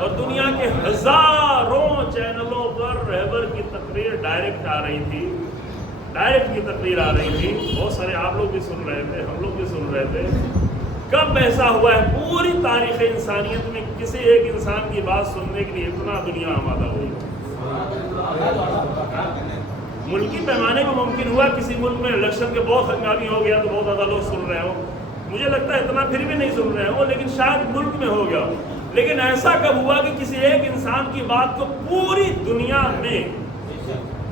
اور دنیا کے ہزاروں چینلوں پر رہبر کی تقریر ڈائریکٹ آ رہی تھی. ڈائریکٹ کی تقریر آ رہی تھی. بہت سارے آپ لوگ بھی سن رہے تھے، ہم لوگ بھی سن رہے تھے. کب ایسا ہوا ہے پوری تاریخ انسانیت میں کسی ایک انسان کی بات سننے کے لیے اتنا دنیا آمادہ ہوئی؟ ملکی پیمانے میں ممکن ہوا کسی ملک میں الیکشن کے بہت ہنگامی ہو گیا تو بہت زیادہ لوگ سن رہے ہوں. مجھے لگتا ہے اتنا پھر بھی نہیں سن رہے ہوں، لیکن شاید ملک میں ہو گیا. لیکن ایسا کب ہوا کہ کسی ایک انسان کی بات کو پوری دنیا میں،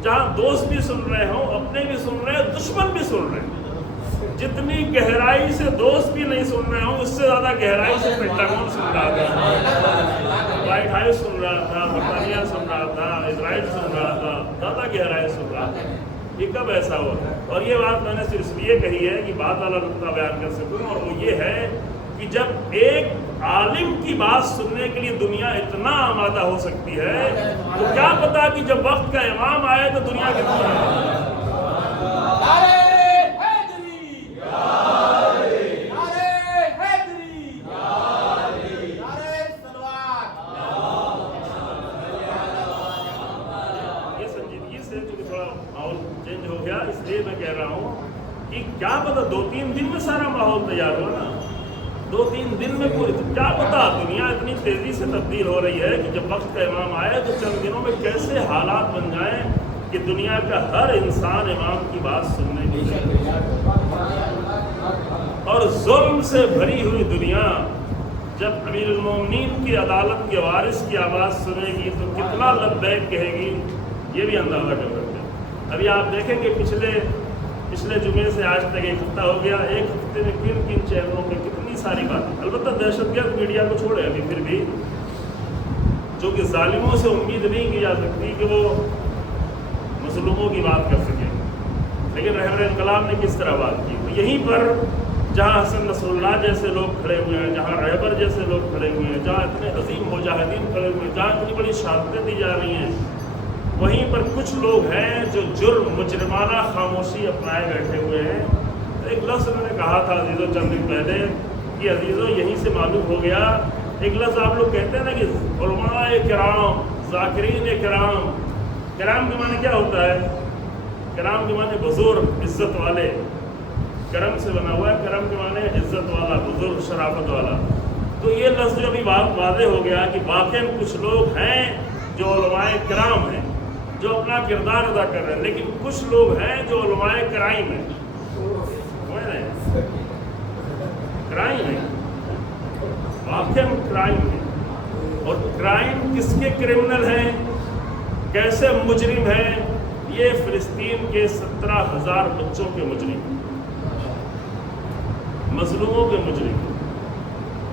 جہاں دوست بھی سن رہے ہوں، اپنے بھی سن رہے ہیں، دشمن بھی سن رہے ہیں، جتنی گہرائی سے دوست بھی نہیں سن رہے ہوں اس سے زیادہ گہرائی سے پینٹاگون سن رہا تھا، وائٹ ہاؤس سن رہا تھا، برطانیہ سن رہا تھا، اسرائیل سن رہا تھا، زیادہ گہرائی سن رہا تھا. یہ کب ایسا ہوا؟ اور یہ بات میں نے صرف اس لیے کہی ہے کہ بات والا نقطہ بیان کر سکوں، اور وہ یہ ہے کہ جب ایک عالم کی بات سننے کے لیے دنیا اتنا آمادہ ہو سکتی ہے تو کیا پتا کہ جب وقت کا امام آئے تو دنیا کتنا ہے. اس لیے میں کہہ رہا ہوں کہ کیا پتا 2-3 دن میں سارا ماحول تیار ہوا نا، 2-3 دن میں پوری، تو کیا پتا دنیا اتنی تیزی سے تبدیل ہو رہی ہے کہ جب وقت کا امام آئے تو چند دنوں میں کیسے حالات بن جائیں کہ دنیا کا ہر انسان امام کی بات سننے کی لیے. اور ظلم سے بھری ہوئی دنیا جب امیر المومنین کی عدالت کے وارث کی آواز سنے گی تو کتنا لبیک کہے گی، یہ بھی اندازہ کر سکتے ہیں. ابھی آپ دیکھیں کہ پچھلے جمعے سے آج تک ایک ہفتہ ہو گیا، ایک ہفتے میں کن چینلوں میں کتنی ساری باتیں. البتہ دہشت گرد میڈیا کو چھوڑے ابھی پھر بھی، جو کہ ظالموں سے امید نہیں کی جا سکتی کہ وہ مظلوموں کی بات کر سکیں، لیکن رہبر انقلاب نے کس طرح بات کی. تو یہیں پر جہاں حسن نصر اللہ جیسے لوگ کھڑے ہوئے ہیں، جہاں رہبر جیسے لوگ کھڑے ہوئے ہیں، جہاں اتنے عظیم مجاہدین کھڑے ہوئے ہیں، جہاں اتنی بڑی شہادتیں دی جا رہی ہیں، وہیں پر کچھ لوگ ہیں جو مجرمانہ خاموشی اپنائے بیٹھے ہوئے ہیں. ایک لفظ میں نے کہا تھا عزیزو چند دن پہلے کہ عزیزو یہیں سے معلوم ہو گیا، ایک لفظ آپ لوگ کہتے ہیں نا کہ علماء کرام، ذاکرین کرام. کرام کے معنی کیا ہوتا ہے؟ کرام کے معنی بزرگ، عزت والے. کرم سے بنا ہوا ہے، کرم کے معنی عزت والا، بزرگ، شرافت والا. تو یہ لفظ جو ابھی بات واضح ہو گیا کہ واقعی کچھ لوگ ہیں جو علماء کرام ہیں، جو اپنا کردار ادا کر رہے ہیں، لیکن کچھ لوگ ہیں جو علماء کرائم ہیں. کرائم ہے، واقعی کرائم ہے. اور کرائم کس کے کرمنل ہیں، کیسے مجرم ہیں؟ یہ فلسطین کے 17,000 بچوں کے مجرم، مظلوموں کے مجرم.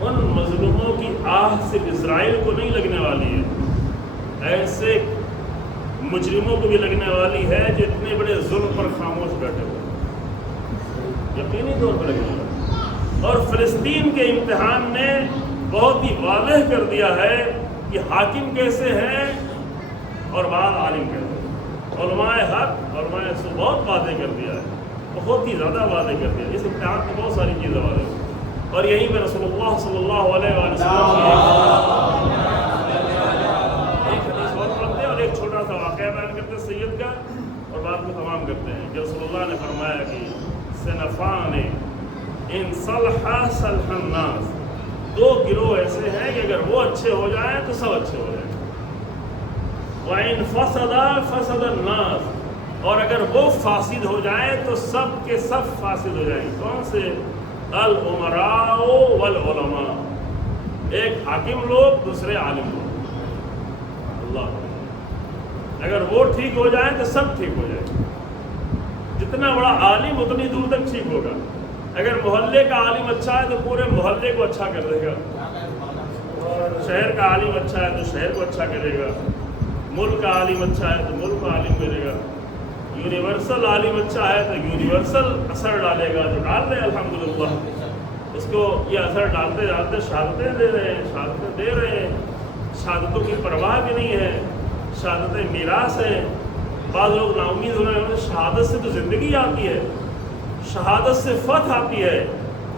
ان مظلوموں کی آہ صرف اسرائیل کو نہیں لگنے والی ہے، ایسے مجرموں کو بھی لگنے والی ہے جو اتنے بڑے ظلم پر خاموش بیٹھے ہوئے، یقینی طور پر لگنے والی. اور فلسطین کے امتحان نے بہت ہی واضح کر دیا ہے کہ حاکم کیسے ہیں اور بعض عالم کیسے ہیں. علماء حق، علماء سو بہت واضح کر دیا ہے، بہت ہی زیادہ واضح کر دیا. اس امتحان میں بہت ساری چیزیں واضح ہوئی. اور یہیں پہ رسول اللہ صلی اللہ علیہ وآلہ وسلم ایک چھوٹا سا واقعہ بیان کرتے ہیں سید کا، اور بات کو تمام کرتے ہیں کہ رسول اللہ نے فرمایا کہ صنفان ان صلح صلح الناس دو گروہ ایسے ہیں کہ اگر وہ اچھے ہو جائیں تو سب اچھے ہو جائیں. وَإِنْ فَسَدَ فَسَدَ النَّاسُ، اور اگر وہ فاسد ہو جائیں تو سب کے سب فاسد ہو جائیں. کون سے؟ الامراء والعلماء، ایک حاکم لوگ دوسرے عالم لوگ. اللہ، اگر وہ ٹھیک ہو جائیں تو سب ٹھیک ہو جائیں. جتنا بڑا عالم اتنی دور تک ٹھیک ہوگا. اگر محلے کا عالم اچھا ہے تو پورے محلے کو اچھا کر دے گا. شہر کا عالم اچھا ہے تو شہر کو اچھا کرے گا. ملک کا عالم اچھا ہے تو ملک کا عالم کرے گا. یونیورسل عالم اچھا ہے تو یونیورسل اثر ڈالے گا. جو ڈال رہے ہیں الحمدللہ، اس کو یہ اثر ڈالتے ڈالتے شہادتیں دے رہے ہیں، شہادتیں دے رہے ہیں. شہادتوں کی پرواہ بھی نہیں ہے. شہادتیں میراث ہیں. بعض لوگ نا امید ہو رہے ہیں. شہادت سے تو زندگی آتی ہے، شہادت سے فتح آتی ہے.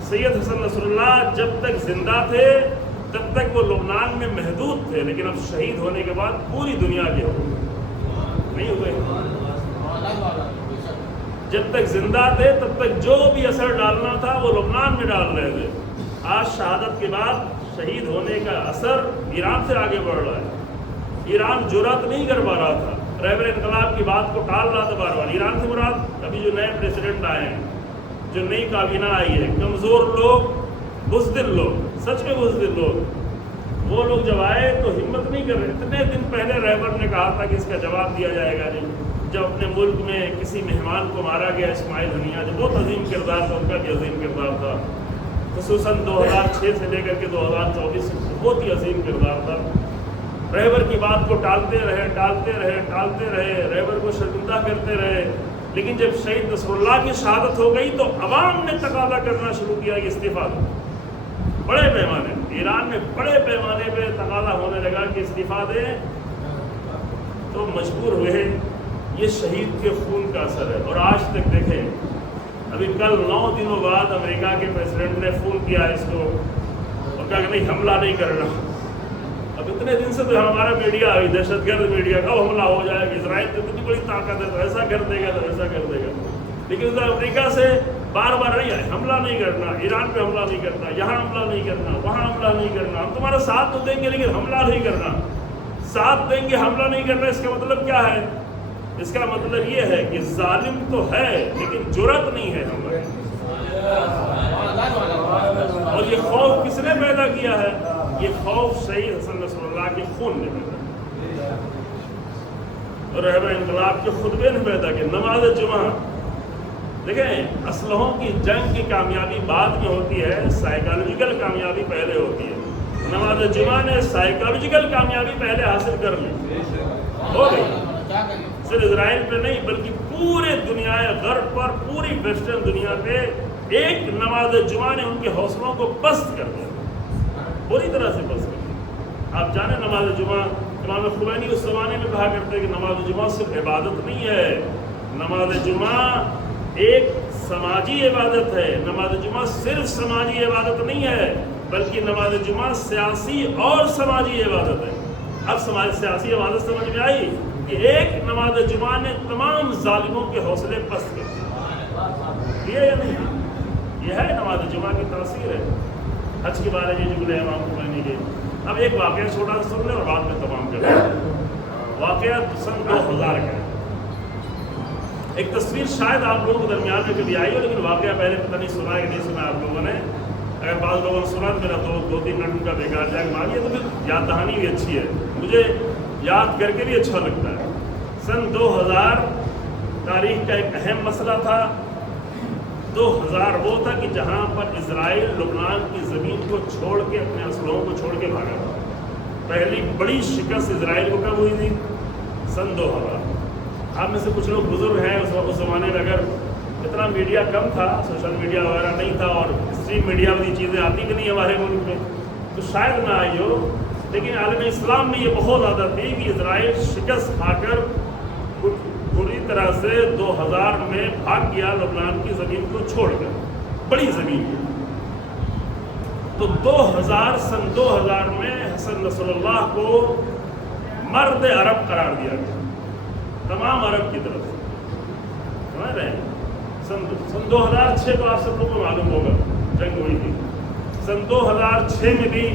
سید حسن نصر اللہ جب تک زندہ تھے تب تک وہ لبنان میں محدود تھے، لیکن اب شہید ہونے کے بعد پوری دنیا کے ہو نہیں ہوئے. جب تک زندہ تھے تب تک جو بھی اثر ڈالنا تھا وہ لبنان میں ڈال رہے تھے. آج شہادت کے بعد شہید ہونے کا اثر ایران سے آگے بڑھ رہا ہے. ایران جرأت نہیں کر پا رہا تھا، رہبر انقلاب کی بات کو ٹال رہا تھا بار بار. ایران سے مراد ابھی جو نئے پریسیڈنٹ آئے ہیں، جو نئی کابینہ آئی ہے، کمزور لوگ، بزدل لوگ، سچ میں بزدل لوگ، وہ لوگ جب آئے تو ہمت نہیں کر رہے. اتنے دن پہلے رہبر نے کہا تھا کہ اس کا جواب دیا جائے گا نہیں. جب اپنے ملک میں کسی مہمان کو مارا گیا، اسماعیل ہنیہ جو بہت عظیم کردار تھا، ان کا بھی عظیم کردار تھا، خصوصاً 2006 سے لے کر کے 2024 بہت ہی عظیم کردار تھا. رہبر کی بات کو ٹالتے رہے، رہبر کو شرمندہ کرتے رہے. لیکن جب شہید نصر اللہ کی شہادت ہو گئی تو عوام نے تقاضا کرنا شروع کیا کہ استعفیٰ دو. بڑے پیمانے ایران میں بڑے پیمانے پہ تقاضا ہونے لگا کہ استعفیٰ دیں، تو مجبور ہوئے. یہ شہید کے خون کا اثر ہے. اور آج تک دیکھیں، ابھی کل 9 دنوں بعد امریکہ کے پریزیڈنٹ نے فون کیا اس کو اور کہا کہ نہیں، حملہ نہیں کرنا. اب اتنے دن سے تو ہمارا میڈیا ابھی دہشت گرد میڈیا کا حملہ ہو جائے گا، اسرائیل کی اتنی بڑی طاقت ہے تو ایسا کر دے گا تو ایسا کر دے گا. لیکن ادھر امریکہ سے بار بار نہیں آئے، حملہ نہیں کرنا، ایران پہ حملہ نہیں کرنا، یہاں حملہ نہیں کرنا، وہاں حملہ نہیں کرنا. ہم تمہارا ساتھ تو دیں گے لیکن حملہ نہیں کرنا. ساتھ دیں گے، حملہ نہیں کرنا. اس کا مطلب کیا ہے؟ اس کا مطلب یہ ہے کہ ظالم تو ہے لیکن جرأت نہیں ہے ہمارے. اور یہ خوف کس نے پیدا کیا ہے؟ یہ خوف شہید حسن نصر اللہ کے خون نے پیدا کیا اور رہبر انقلاب کے خطبے نے پیدا کیا. نماز جمعہ دیکھیں، اسلحوں کی جنگ کی کامیابی بعد میں ہوتی ہے، سائیکالوجیکل کامیابی پہلے ہوتی ہے. نماز جمعہ نے سائیکالوجیکل کامیابی پہلے حاصل کر لی، ہو گئی. صرف اسرائیل پہ نہیں بلکہ پورے دنیا غرب پر، پوری ویسٹرن دنیا پہ ایک نماز جمعہ نے ان کے حوصلوں کو پست کر دیا، پوری طرح سے پست کر دیا. آپ جانیں نماز جمعہ، امام خمینی اس زمانے میں کہا کرتے کہ نماز جمعہ صرف عبادت نہیں ہے، نماز جمعہ ایک سماجی عبادت ہے. نماز جمعہ صرف سماجی عبادت نہیں ہے بلکہ نماز جمعہ سیاسی اور سماجی عبادت ہے. اب سیاسی عبادت سمجھ میں آئی کہ ایک نماز جمعہ نے تمام ظالموں کے حوصلے پست کر دیے. یہ یا نہیں؟ یہ ہے نماز جمعہ کی تاثیر ہے. حج کے بارے میں جملے امام خمینی کے. اب ایک واقعہ چھوٹا سا سن لیں اور بعد میں تمام کر لیں. واقعہ سن 2000 کا ہے. ایک تصویر شاید آپ لوگوں کے درمیان میں کبھی آئی ہو، لیکن واقعہ پہلے پتہ نہیں سنا ہے کہ نہیں سنا آپ لوگوں نے. اگر بعض لوگوں نے سنا تو میرا 2-3 منٹ کا بیکار جائے مان لیا، تو پھر یاد دہانی بھی اچھی ہے، مجھے یاد کر کے بھی اچھا لگتا ہے. سن 2000 تاریخ کا ایک اہم مسئلہ تھا. 2000 وہ تھا کہ جہاں پر اسرائیل لبنان کی زمین کو چھوڑ کے، اپنے اسلحوں کو چھوڑ کے بھاگا تھا. پہلی بڑی شکست اسرائیل کو کب ہوئی تھی؟ سن 2000. آپ میں سے کچھ لوگ بزرگ ہیں، اس زمانے میں اگر اتنا میڈیا کم تھا، سوشل میڈیا وغیرہ نہیں تھا اور اسٹریم میڈیا میں یہ چیزیں آتی بھی نہیں ہمارے ملک میں، تو شاید نہ آئی ہو. لیکن عالم اسلام میں یہ بہت زیادہ تھی کہ اسرائیل شکست کھا کر پوری طرح سے 2000 میں بھاگ گیا لبنان کی زمین کو چھوڑ کر، بڑی زمین. تو سن 2000 میں حسن نصر اللہ کو مرد عرب قرار دیا گیا، تمام عرب کی طرف سے. سمجھ رہے ہیں؟ سن 2006 تو آپ سب لوگوں کو معلوم ہوگا جنگ ہوئی تھی. سن 2006 میں بھی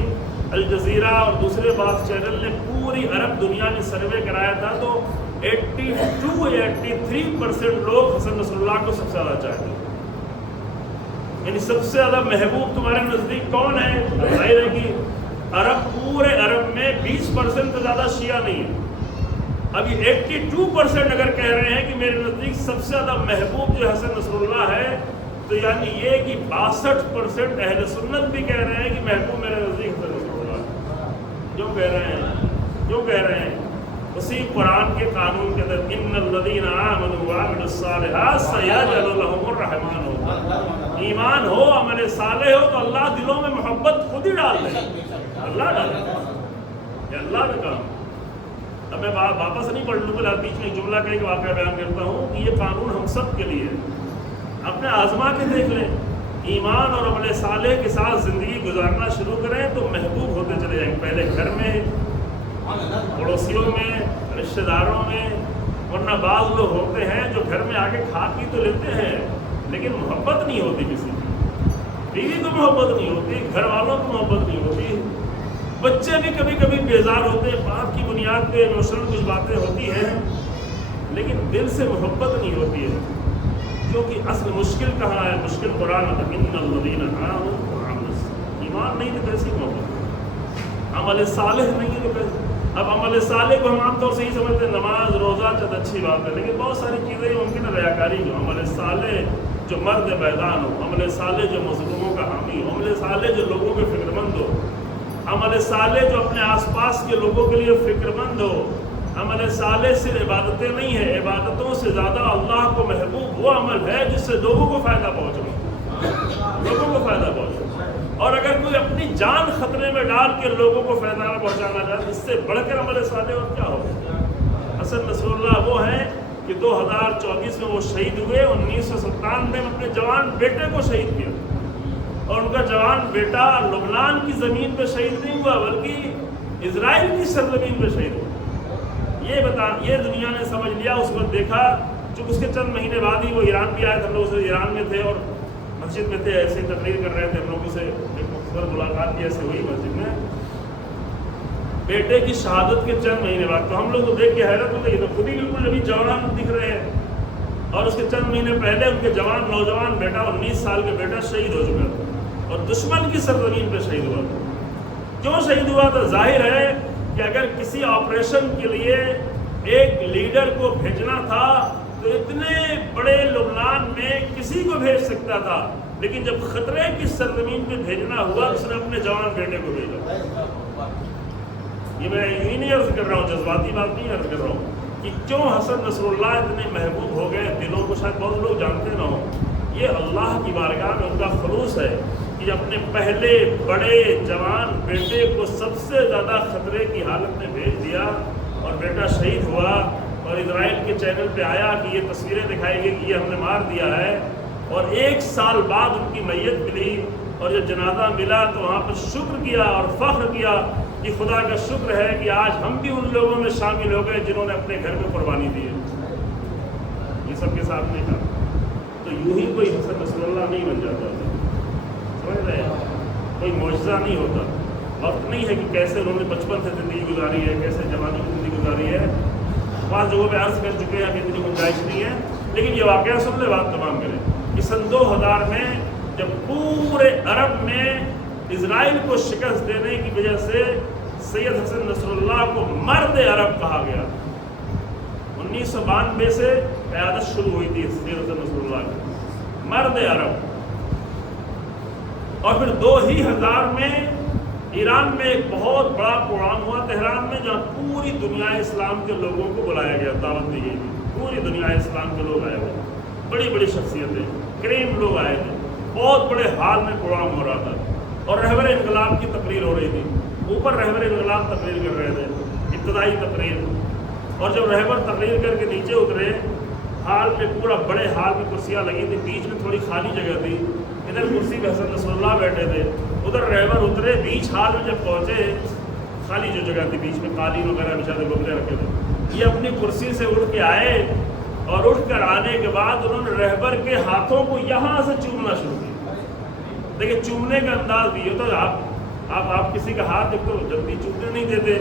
الجزیرہ اور دوسرے بعض چینل نے پوری عرب دنیا میں سروے کرایا تھا تو 82 یا 83% لوگ حسن نصر اللہ کو سب سے زیادہ چاہتے ہیں. یعنی سب سے زیادہ محبوب تمہارے نزدیک کون ہے؟ ظاہر ہے کہ پورے عرب میں 20% سے زیادہ شیعہ نہیں ہے. اب یہ 82% اگر کہہ رہے ہیں کہ میرے نزدیک سب سے زیادہ محبوب جو حسن نصر اللہ ہے، تو یعنی یہ کہ 62% اہل سنت بھی کہہ رہے ہیں کہ محبوب میرے نزدیک حسن نصر اللہ ہے. جو کہہ رہے ہیں اسی قرآن کے قانون کے اندر ان الذین آمنوا وعملوا الصالحات سیجعل لهم الرحمن ودا. ایمان ہو، عمل صالح ہو تو اللہ دلوں میں محبت خود ہی ڈال دے. اللہ ڈالے، یہ اللہ کا کام. اب میں واپس نہیں پڑھ لوں گا، بیچ میں ایک جملہ کہہ کے واقعہ بیان کرتا ہوں کہ یہ قانون ہم سب کے لیے اپنے آزما کے دیکھ لیں. ایمان اور عمل صالح کے ساتھ زندگی گزارنا شروع کریں تو محبوب ہوتے چلے جائیں. پہلے گھر میں، پڑوسیوں میں، رشتہ داروں میں. ورنہ بعض لوگ ہوتے ہیں جو گھر میں آگے کھا پی تو لیتے ہیں لیکن محبت نہیں ہوتی کسی کی. بیوی کو محبت نہیں ہوتی، گھر والوں کو محبت نہیں ہوتی. بچے بھی کبھی کبھی بیزار ہوتے ہیں، بات کی بنیاد پہ ایموشنل کچھ باتیں ہوتی ہیں لیکن دل سے محبت نہیں ہوتی ہے. کیونکہ اصل مشکل کہاں ہے؟ مشکل قرآن ہے. ان الذین آمنوا وعملوا الصالحات. ایمان نہیں تو کیسی محبت؟ عمل صالح نہیں ہے تو کیسے؟ اب عمل صالح کو ہم عام طور سے ہی سمجھتے ہیں نماز روزہ چند اچھی بات ہے، لیکن بہت ساری چیزیں ممکن ہے ریاکاری ہو. عمل صالح جو مرد میدان ہو، عمل صالح جو مظلوموں کا حامی ہو، عمل صالح جو لوگوں کے فکر مند ہو، عمل صالح جو اپنے آس پاس کے لوگوں کے لیے فکر مند ہو. عمل صالح صرف عبادتیں نہیں ہیں، عبادتوں سے زیادہ اللہ کو محبوب وہ عمل ہے جس سے لوگوں کو فائدہ پہنچے. اور اگر کوئی اپنی جان خطرے میں ڈال کے لوگوں کو فائدہ پہنچانا چاہے، اس سے بڑھ کر عمل صالح اور کیا ہوگا؟ حسن نصر اللہ وہ ہیں کہ 2024 میں وہ شہید ہوئے. 1997 میں اپنے جوان بیٹے کو شہید کیا اور ان کا جوان بیٹا لبنان کی زمین پہ شہید نہیں ہوا بلکہ اسرائیل کی سرزمین پہ شہید ہوا. یہ دنیا نے سمجھ لیا. اس وقت دیکھا چونکہ اس کے چند مہینے بعد ہی وہ ایران بھی آئے تھے. ہم لوگ ایران میں تھے اور مسجد میں تھے، ایسے ہی تقریر کر رہے تھے. ہم لوگوں سے ایک مختصر ملاقات بھی ایسے ہوئی مسجد میں. بیٹے کی شہادت کے چند مہینے بعد تو ہم لوگ تو دیکھ کے حیرت ہو گئی. تو خود ہی بالکل ابھی جوان دکھ رہے ہیں اور اس کے چند مہینے پہلے ان کے نوجوان بیٹا 19 سال کے بیٹا شہید ہو چکا تھا اور دشمن کی سرزمین پہ شہید ہوا تھا. کیوں شہید ہوا تھا؟ ظاہر ہے کہ اگر کسی آپریشن کے لیے ایک لیڈر کو بھیجنا تھا تو اتنے بڑے لبنان میں کسی کو بھیج سکتا تھا، لیکن جب خطرے کی سرزمین پہ بھیجنا ہوا اس نے اپنے جوان بیٹے کو بھیجا. یہ میں یوں ہی نہیں عرض کر رہا ہوں، جذباتی بات نہیں عرض کر رہا ہوں کہ کیوں حسن نصر اللہ اتنے محبوب ہو گئے دلوں کو. شاید بہت لوگ جانتے نہ ہوں، یہ اللہ کی بارگاہ میں ان کا خلوص ہے کہ اپنے پہلے بڑے جوان بیٹے کو سب سے زیادہ خطرے کی حالت میں بھیج دیا اور بیٹا شہید ہوا اور اسرائیل کے چینل پہ آیا کہ یہ تصویریں دکھائی گئی کہ یہ ہم نے مار دیا ہے. اور 1 سال بعد ان کی میت ملی اور جب جنازہ ملا تو وہاں پر شکر کیا اور فخر کیا کہ خدا کا شکر ہے کہ آج ہم بھی ان لوگوں میں شامل ہو گئے جنہوں نے اپنے گھر میں قربانی دی ہے. یہ سب کے ساتھ نہیں تھا تو یوں ہی کوئی حسن نصر اللہ نہیں بن جاتا تھا. سمجھ رہے ہیں؟ کوئی معجزہ نہیں ہوتا. وقت نہیں ہے کہ کیسے انہوں نے بچپن سے زندگی گزاری ہے، کیسے جوانی کی زندگی گزاری ہے. بعض جگہوں پہ عرض کر چکے ہیں، ابھی اتنی گنجائش نہیں ہے، لیکن یہ واقعہ سن لے بات تمام کریں کہ سن 2000 میں جب پورے عرب میں اسرائیل کو شکست دینے کی وجہ سے سید حسن نصر اللہ کو مرد عرب کہا گیا. 1992 سے قیادت شروع ہوئی تھی سید حسن نصر اللہ کی، مرد عرب. اور پھر 2000 میں ایران میں ایک بہت بڑا پروگرام ہوا تہران میں جہاں پوری دنیا اسلام کے لوگوں کو بلایا گیا، دعوت دی گئی تھی. پوری دنیا اسلام کے لوگ آئے ہوئے، بڑی بڑی شخصیتیں، کریم لوگ آئے تھے. بہت بڑے ہال میں پروگرام ہو رہا تھا اور رہبر انقلاب کی تقریر ہو رہی تھی. اوپر رہبر انقلاب تقریر کر رہے تھے، ابتدائی تقریر. اور جب رہبر تقریر کر کے نیچے اترے، ہال میں پورا بڑے ہال میں کرسیاں لگی تھی، بیچ میں تھوڑی خالی جگہ تھی. ادھر کرسی پہ حسن نصر اللہ بیٹھے تھے، ادھر رہبر اترے. بیچ ہال میں جب پہنچے، خالی جو جگہ تھی بیچ میں قالین وغیرہ بچھاتے بکلے رکھے تھے، یہ اپنی کرسی سے اٹھ کے آئے اور اٹھ کر آنے کے بعد انہوں نے رہبر کے ہاتھوں کو یہاں سے چومنا شروع کیا. لیکن چومنے کا انداز بھی ہے، تو آپ کسی کا ہاتھ ایک تو جلدی چومنے نہیں دیتے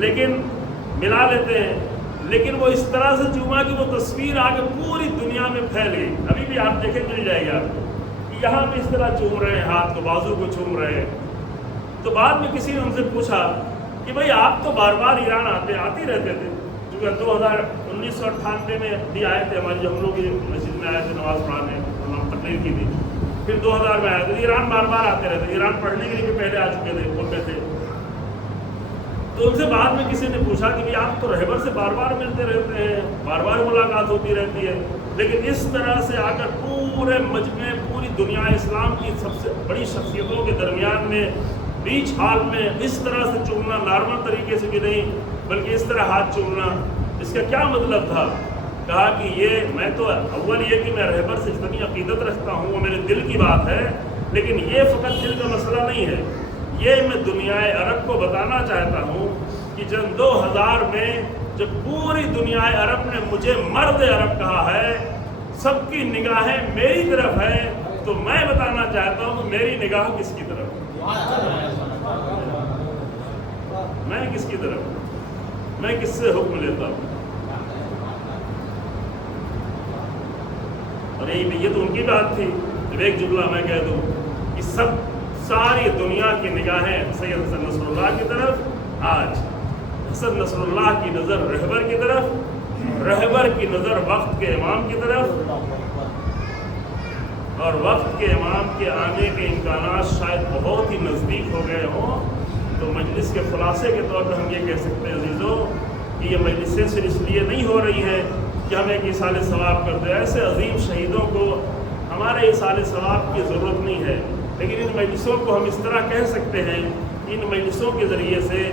لیکن ملا لیتے ہیں، لیکن وہ اس طرح سے چوما کہ وہ تصویر آگے پوری دنیا میں پھیل گئی۔ ابھی بھی آپ دیکھیں مل جائے گا آپ کو کہ یہاں بھی اس طرح چوم رہے ہیں، ہاتھ کو بازو کو چوم رہے ہیں۔ تو بعد میں کسی نے ان سے پوچھا کہ بھائی آپ تو بار بار ایران آتے رہتے تھے، کیونکہ 1998 میں بھی آئے تھے، ہماری جو ہم لوگ مسجد میں آئے تھے نماز پڑھانے، تقریر کی تھی، پھر 2000 میں آئے تھے، ایران بار بار آتے رہتے، ایران پڑھنے کے لیے بھی پہلے آ چکے تھے، بولتے تھے۔ تو ان سے بعد میں کسی نے پوچھا کہ آپ تو رہبر سے بار بار ملتے رہتے ہیں، بار بار ملاقات ہوتی رہتی ہے، لیکن اس طرح سے آ کر پورے مجمع پوری دنیا اسلام کی سب سے بڑی شخصیتوں کے درمیان میں بیچ ہال میں اس طرح سے چومنا، نارمل طریقے سے بھی نہیں بلکہ اس طرح ہاتھ چومنا، اس کا کیا مطلب تھا؟ کہا کہ یہ میں تو اول یہ کہ میں رہبر سے جتنی عقیدت رکھتا ہوں وہ میرے دل کی بات ہے، لیکن یہ فقط دل کا مسئلہ نہیں ہے، یہ میں دنیا عرب کو بتانا چاہتا ہوں کہ جب 2000 میں جب پوری دنیا عرب نے مجھے مرد عرب کہا ہے، سب کی نگاہیں میری طرف ہے، تو میں بتانا چاہتا ہوں کہ میری نگاہ کس کی طرف، میں کس کی طرف، میں کس سے حکم لیتا ہوں۔ اور یہ تو ان کی بات تھی۔ جب ایک جملہ میں کہہ دوں کہ ساری دنیا کی نگاہیں سید حسن نصر اللہ کی طرف، آج حسن نصر اللہ کی نظر رہبر کی طرف، رہبر کی نظر وقت کے امام کی طرف، اور وقت کے امام کے آنے کے امکانات شاید بہت ہی نزدیک ہو گئے ہوں۔ تو مجلس کے خلاصے کے طور پر ہم یہ کہہ سکتے ہیں عزیزوں کہ یہ مجلسیں صرف اس لیے نہیں ہو رہی ہیں کہ ہم ایک ایصال ثواب کرتے ہیں، ایسے عظیم شہیدوں کو ہمارے ایصال ثواب کی ضرورت نہیں ہے، لیکن ان مجلسوں کو ہم اس طرح کہہ سکتے ہیں، ان مجلسوں کے ذریعے سے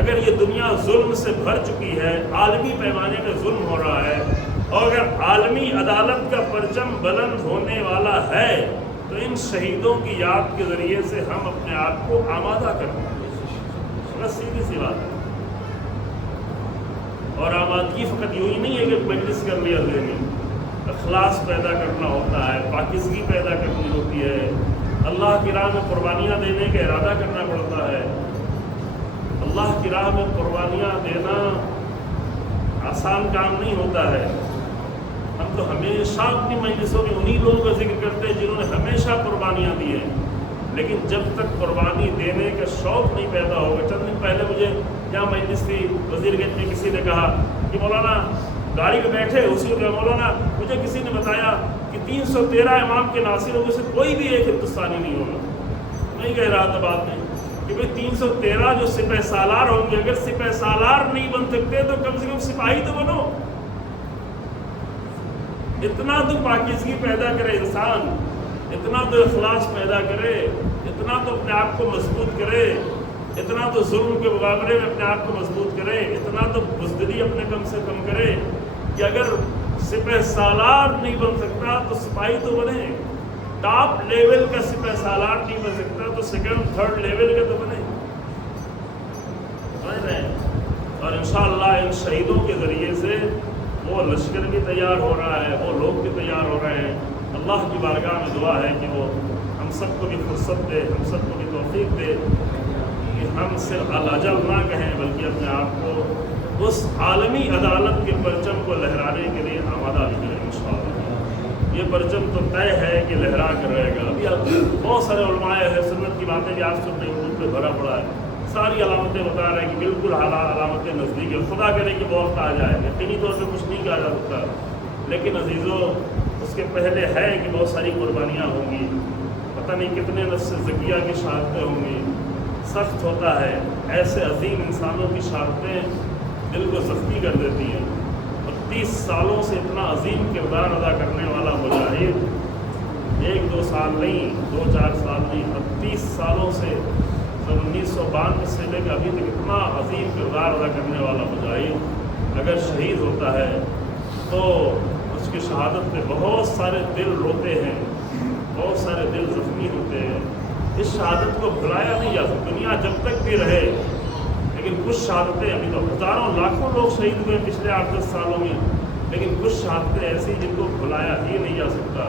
اگر یہ دنیا ظلم سے بھر چکی ہے، عالمی پیمانے پہ ظلم ہو رہا ہے، اور اگر عالمی عدالت کا پرچم بلند ہونے والا ہے تو ان شہیدوں کی یاد کے ذریعے سے ہم اپنے آپ کو آمادہ کرتے ہیں۔ بس سیدھی سی بات ہے۔ اور آمادگی فقط یوں ہی نہیں ہے کہ مجلس کر لیا ذہنی، اخلاص پیدا کرنا ہوتا ہے، پاکیزگی پیدا کرنی ہوتی ہے، اللہ کی راہ میں قربانیاں دینے کا ارادہ کرنا پڑتا ہے۔ اللہ کی راہ میں قربانیاں دینا آسان کام نہیں ہوتا ہے۔ ہم تو ہمیشہ اپنی مجلسوں میں انہی لوگوں کا ذکر کرتے ہیں جنہوں نے ہمیشہ قربانیاں دی ہیں، لیکن جب تک قربانی دینے کا شوق نہیں پیدا ہوگا۔ چند دن پہلے مجھے جہاں مجلس تھی وزیر گنج میں کسی نے کہا کہ مولانا گاڑی میں بیٹھے اسی میں مولانا مجھے کسی نے بتایا کہ 313 امام کے ناصروں میں سے کوئی بھی ایک ہندوستانی نہیں ہوگا۔ میں کہہ رہا تھا بعد میں کہ بھئی 313 جو سپہ سالار ہوں گے، اگر سپہ سالار نہیں بن سکتے تو کم سے کم سپاہی تو بنو۔ اتنا تو پاکیزگی پیدا کرے انسان، اتنا تو اخلاص پیدا کرے، اتنا تو اپنے آپ کو مضبوط کرے، اتنا تو ظلم کے مقابلے میں اپنے آپ کو مضبوط کرے، اتنا تو بزدلی اپنے کم سے کم کرے کہ اگر سپہ سالار نہیں بن سکتا تو سپاہی تو بنے، ٹاپ لیول کا سپہ سالار نہیں بن سکتا تو سیکنڈ تھرڈ لیول کا تو بنے۔ اور انشاءاللہ ان شہیدوں کے ذریعے سے وہ لشکر بھی تیار ہو رہا ہے، وہ لوگ بھی تیار ہو رہے ہیں۔ اللہ کی بارگاہ میں دعا ہے کہ وہ ہم سب کو بھی فرصت دے، ہم سب کو بھی توفیق دے کہ ہم صرف الاجل نہ کہیں بلکہ اپنے آپ کو اس عالمی عدالت کے پرچم کو لہرانے کے لیے آمادہ بھی کریں انشاءاللہ۔ یہ پرچم تو طے ہے کہ لہرا کر رہے گا۔ ابھی بہت سارے علماء ہے سنت کی باتیں بھی آپ سن رہے ہیں، ان پہ بھرا پڑا ہے، ساری علامتیں بتا رہے ہیں کہ بالکل علامتیں نزدیک ہے، خدا کرے کہ بہت آ جائے، یقینی طور پہ کچھ نہیں کہا جا سکتا، لیکن عزیزوں اس کے پہلے ہے کہ بہت ساری قربانیاں ہوں گی، پتہ نہیں کتنے نفس زکیہ کی شہادتیں ہوں گی۔ سخت ہوتا ہے، ایسے عظیم انسانوں کی شہادتیں دل کو زخمی کر دیتی ہیں، اور 30 سالوں سے اتنا عظیم کردار ادا کرنے والا مجاہد 1-2 سال نہیں، 2-4 سال نہیں، اور 30 سالوں سے 1992 سے لے کے ابھی تک اتنا عظیم کردار ادا کرنے والا مجاہد اگر شہید ہوتا ہے تو اس کی شہادت پہ بہت سارے دل روتے ہیں، بہت سارے دل زخمی ہوتے ہیں۔ اس شہادت کو بھلایا نہیں جا سکتا، دنیا جب تک بھی رہے، لیکن کچھ شہادتیں ابھی تو ہزاروں لاکھوں لوگ شہید ہوئے پچھلے 8-10 سالوں میں، لیکن کچھ شہادتیں ایسی جن کو بھلایا ہی نہیں جا سکتا۔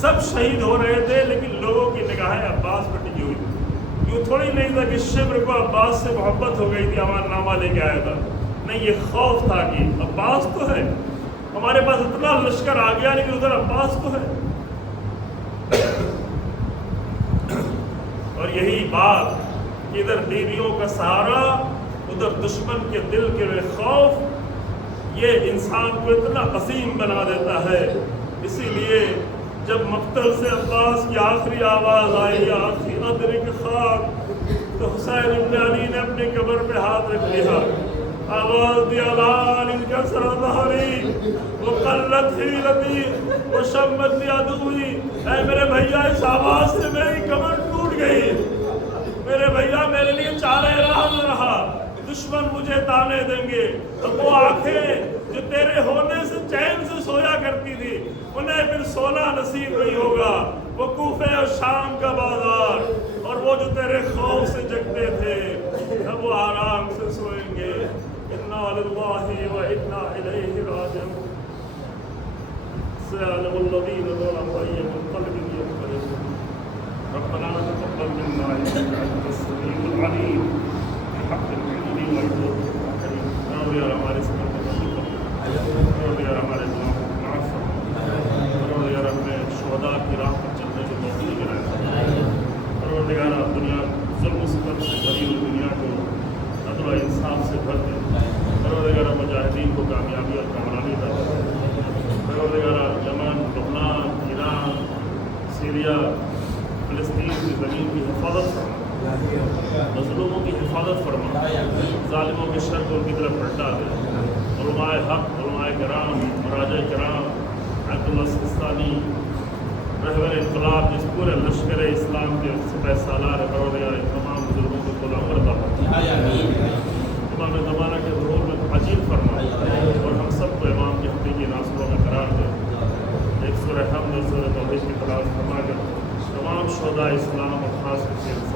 سب شہید ہو رہے تھے، لیکن لوگوں کی نگاہیں عباس پر ٹکی ہوئی. یوں تھوڑی نہیں تھا کہ شبر کو عباس سے محبت ہو گئی تھی امان نامہ لے کے آیا تھا. نہیں، یہ خوف تھا کہ عباس تو ہے، ہمارے پاس اتنا لشکر آ گیا لیکن ادھر عباس تو ہے. اور یہی بات کہ ادھر بیویوں کا سہارا، ادھر دشمن کے دل کے خوف، یہ انسان کو اتنا عظیم بنا دیتا ہے. اسی لیے جب مقتل سے عباس کی آخری آواز آئی، آخری ادرک خاک، تو حسین ابن علی نے اپنی قبر پہ ہاتھ رکھ لیا، آواز دیا لال انکسر ظہری وقلت حیلتی وشمت لی عدوی. اے میرے بھیا، اس آواز سے میری کمر ٹوٹ گئی، میرے بھیا میرے لیے چارہ راہ نہ رہا، دشمن مجھے تانے دیں گے. تو وہ آنکھیں جو تیرے ہونے سے چین سے سویا کرتی تھی، انہیں پھر سونا نصیب نہیں ہوگا. وہ کوفے اور شام کا بازار اور وہ جو تیرے خوف سے جگتے تھے، اب وہ آرام سے سوئیں گے. انا للہ و انا الیہ راجعون. سيعلم الذين ظلموا أي منقلب ينقلبون. ربنا تقبل منا إنك أنت السميع العليم بحق العلم والجود الكريم. يا رب ہمارے سمجھ میں یا ہمارے گناہوں کو معاف فرما. یا رب میں شہداء کی راہ پر چلنے کی توفیق دلائے. پروردگار دنیا ظلم و ستم سے بھری ہوئی دنیا کو عدل و انصاف سے بھر دے. پروردگار مجاہدین کو کامیابی اور کامیابی عطا فرما. پروردگار یمن، لبنان، ایران، سیریا، فلسطین کی زمین کی حفاظت فرما، مظلوموں کی حفاظت فرما، ظالموں کے شر کو ان کی طرف پلٹا دے. علماء حق، علماء کرام، مراجع کرام، آیت اللہ سستانی، رہبر انقلاب، جس پورے لشکر اسلام کے سپہ سالار ہے، پروردگار تمام بزرگوں کو کھلا عمر عطا فرما. امام زمانہ کے ظہور میں عجیب فرما اور ہم سب کو امام کے حقیقی ناصروں میں قرار دے. ایک سورہ حمد اور سورہ توحید کی تلاوت فرما کر تمام شہداء اسلام اور خاص طور سے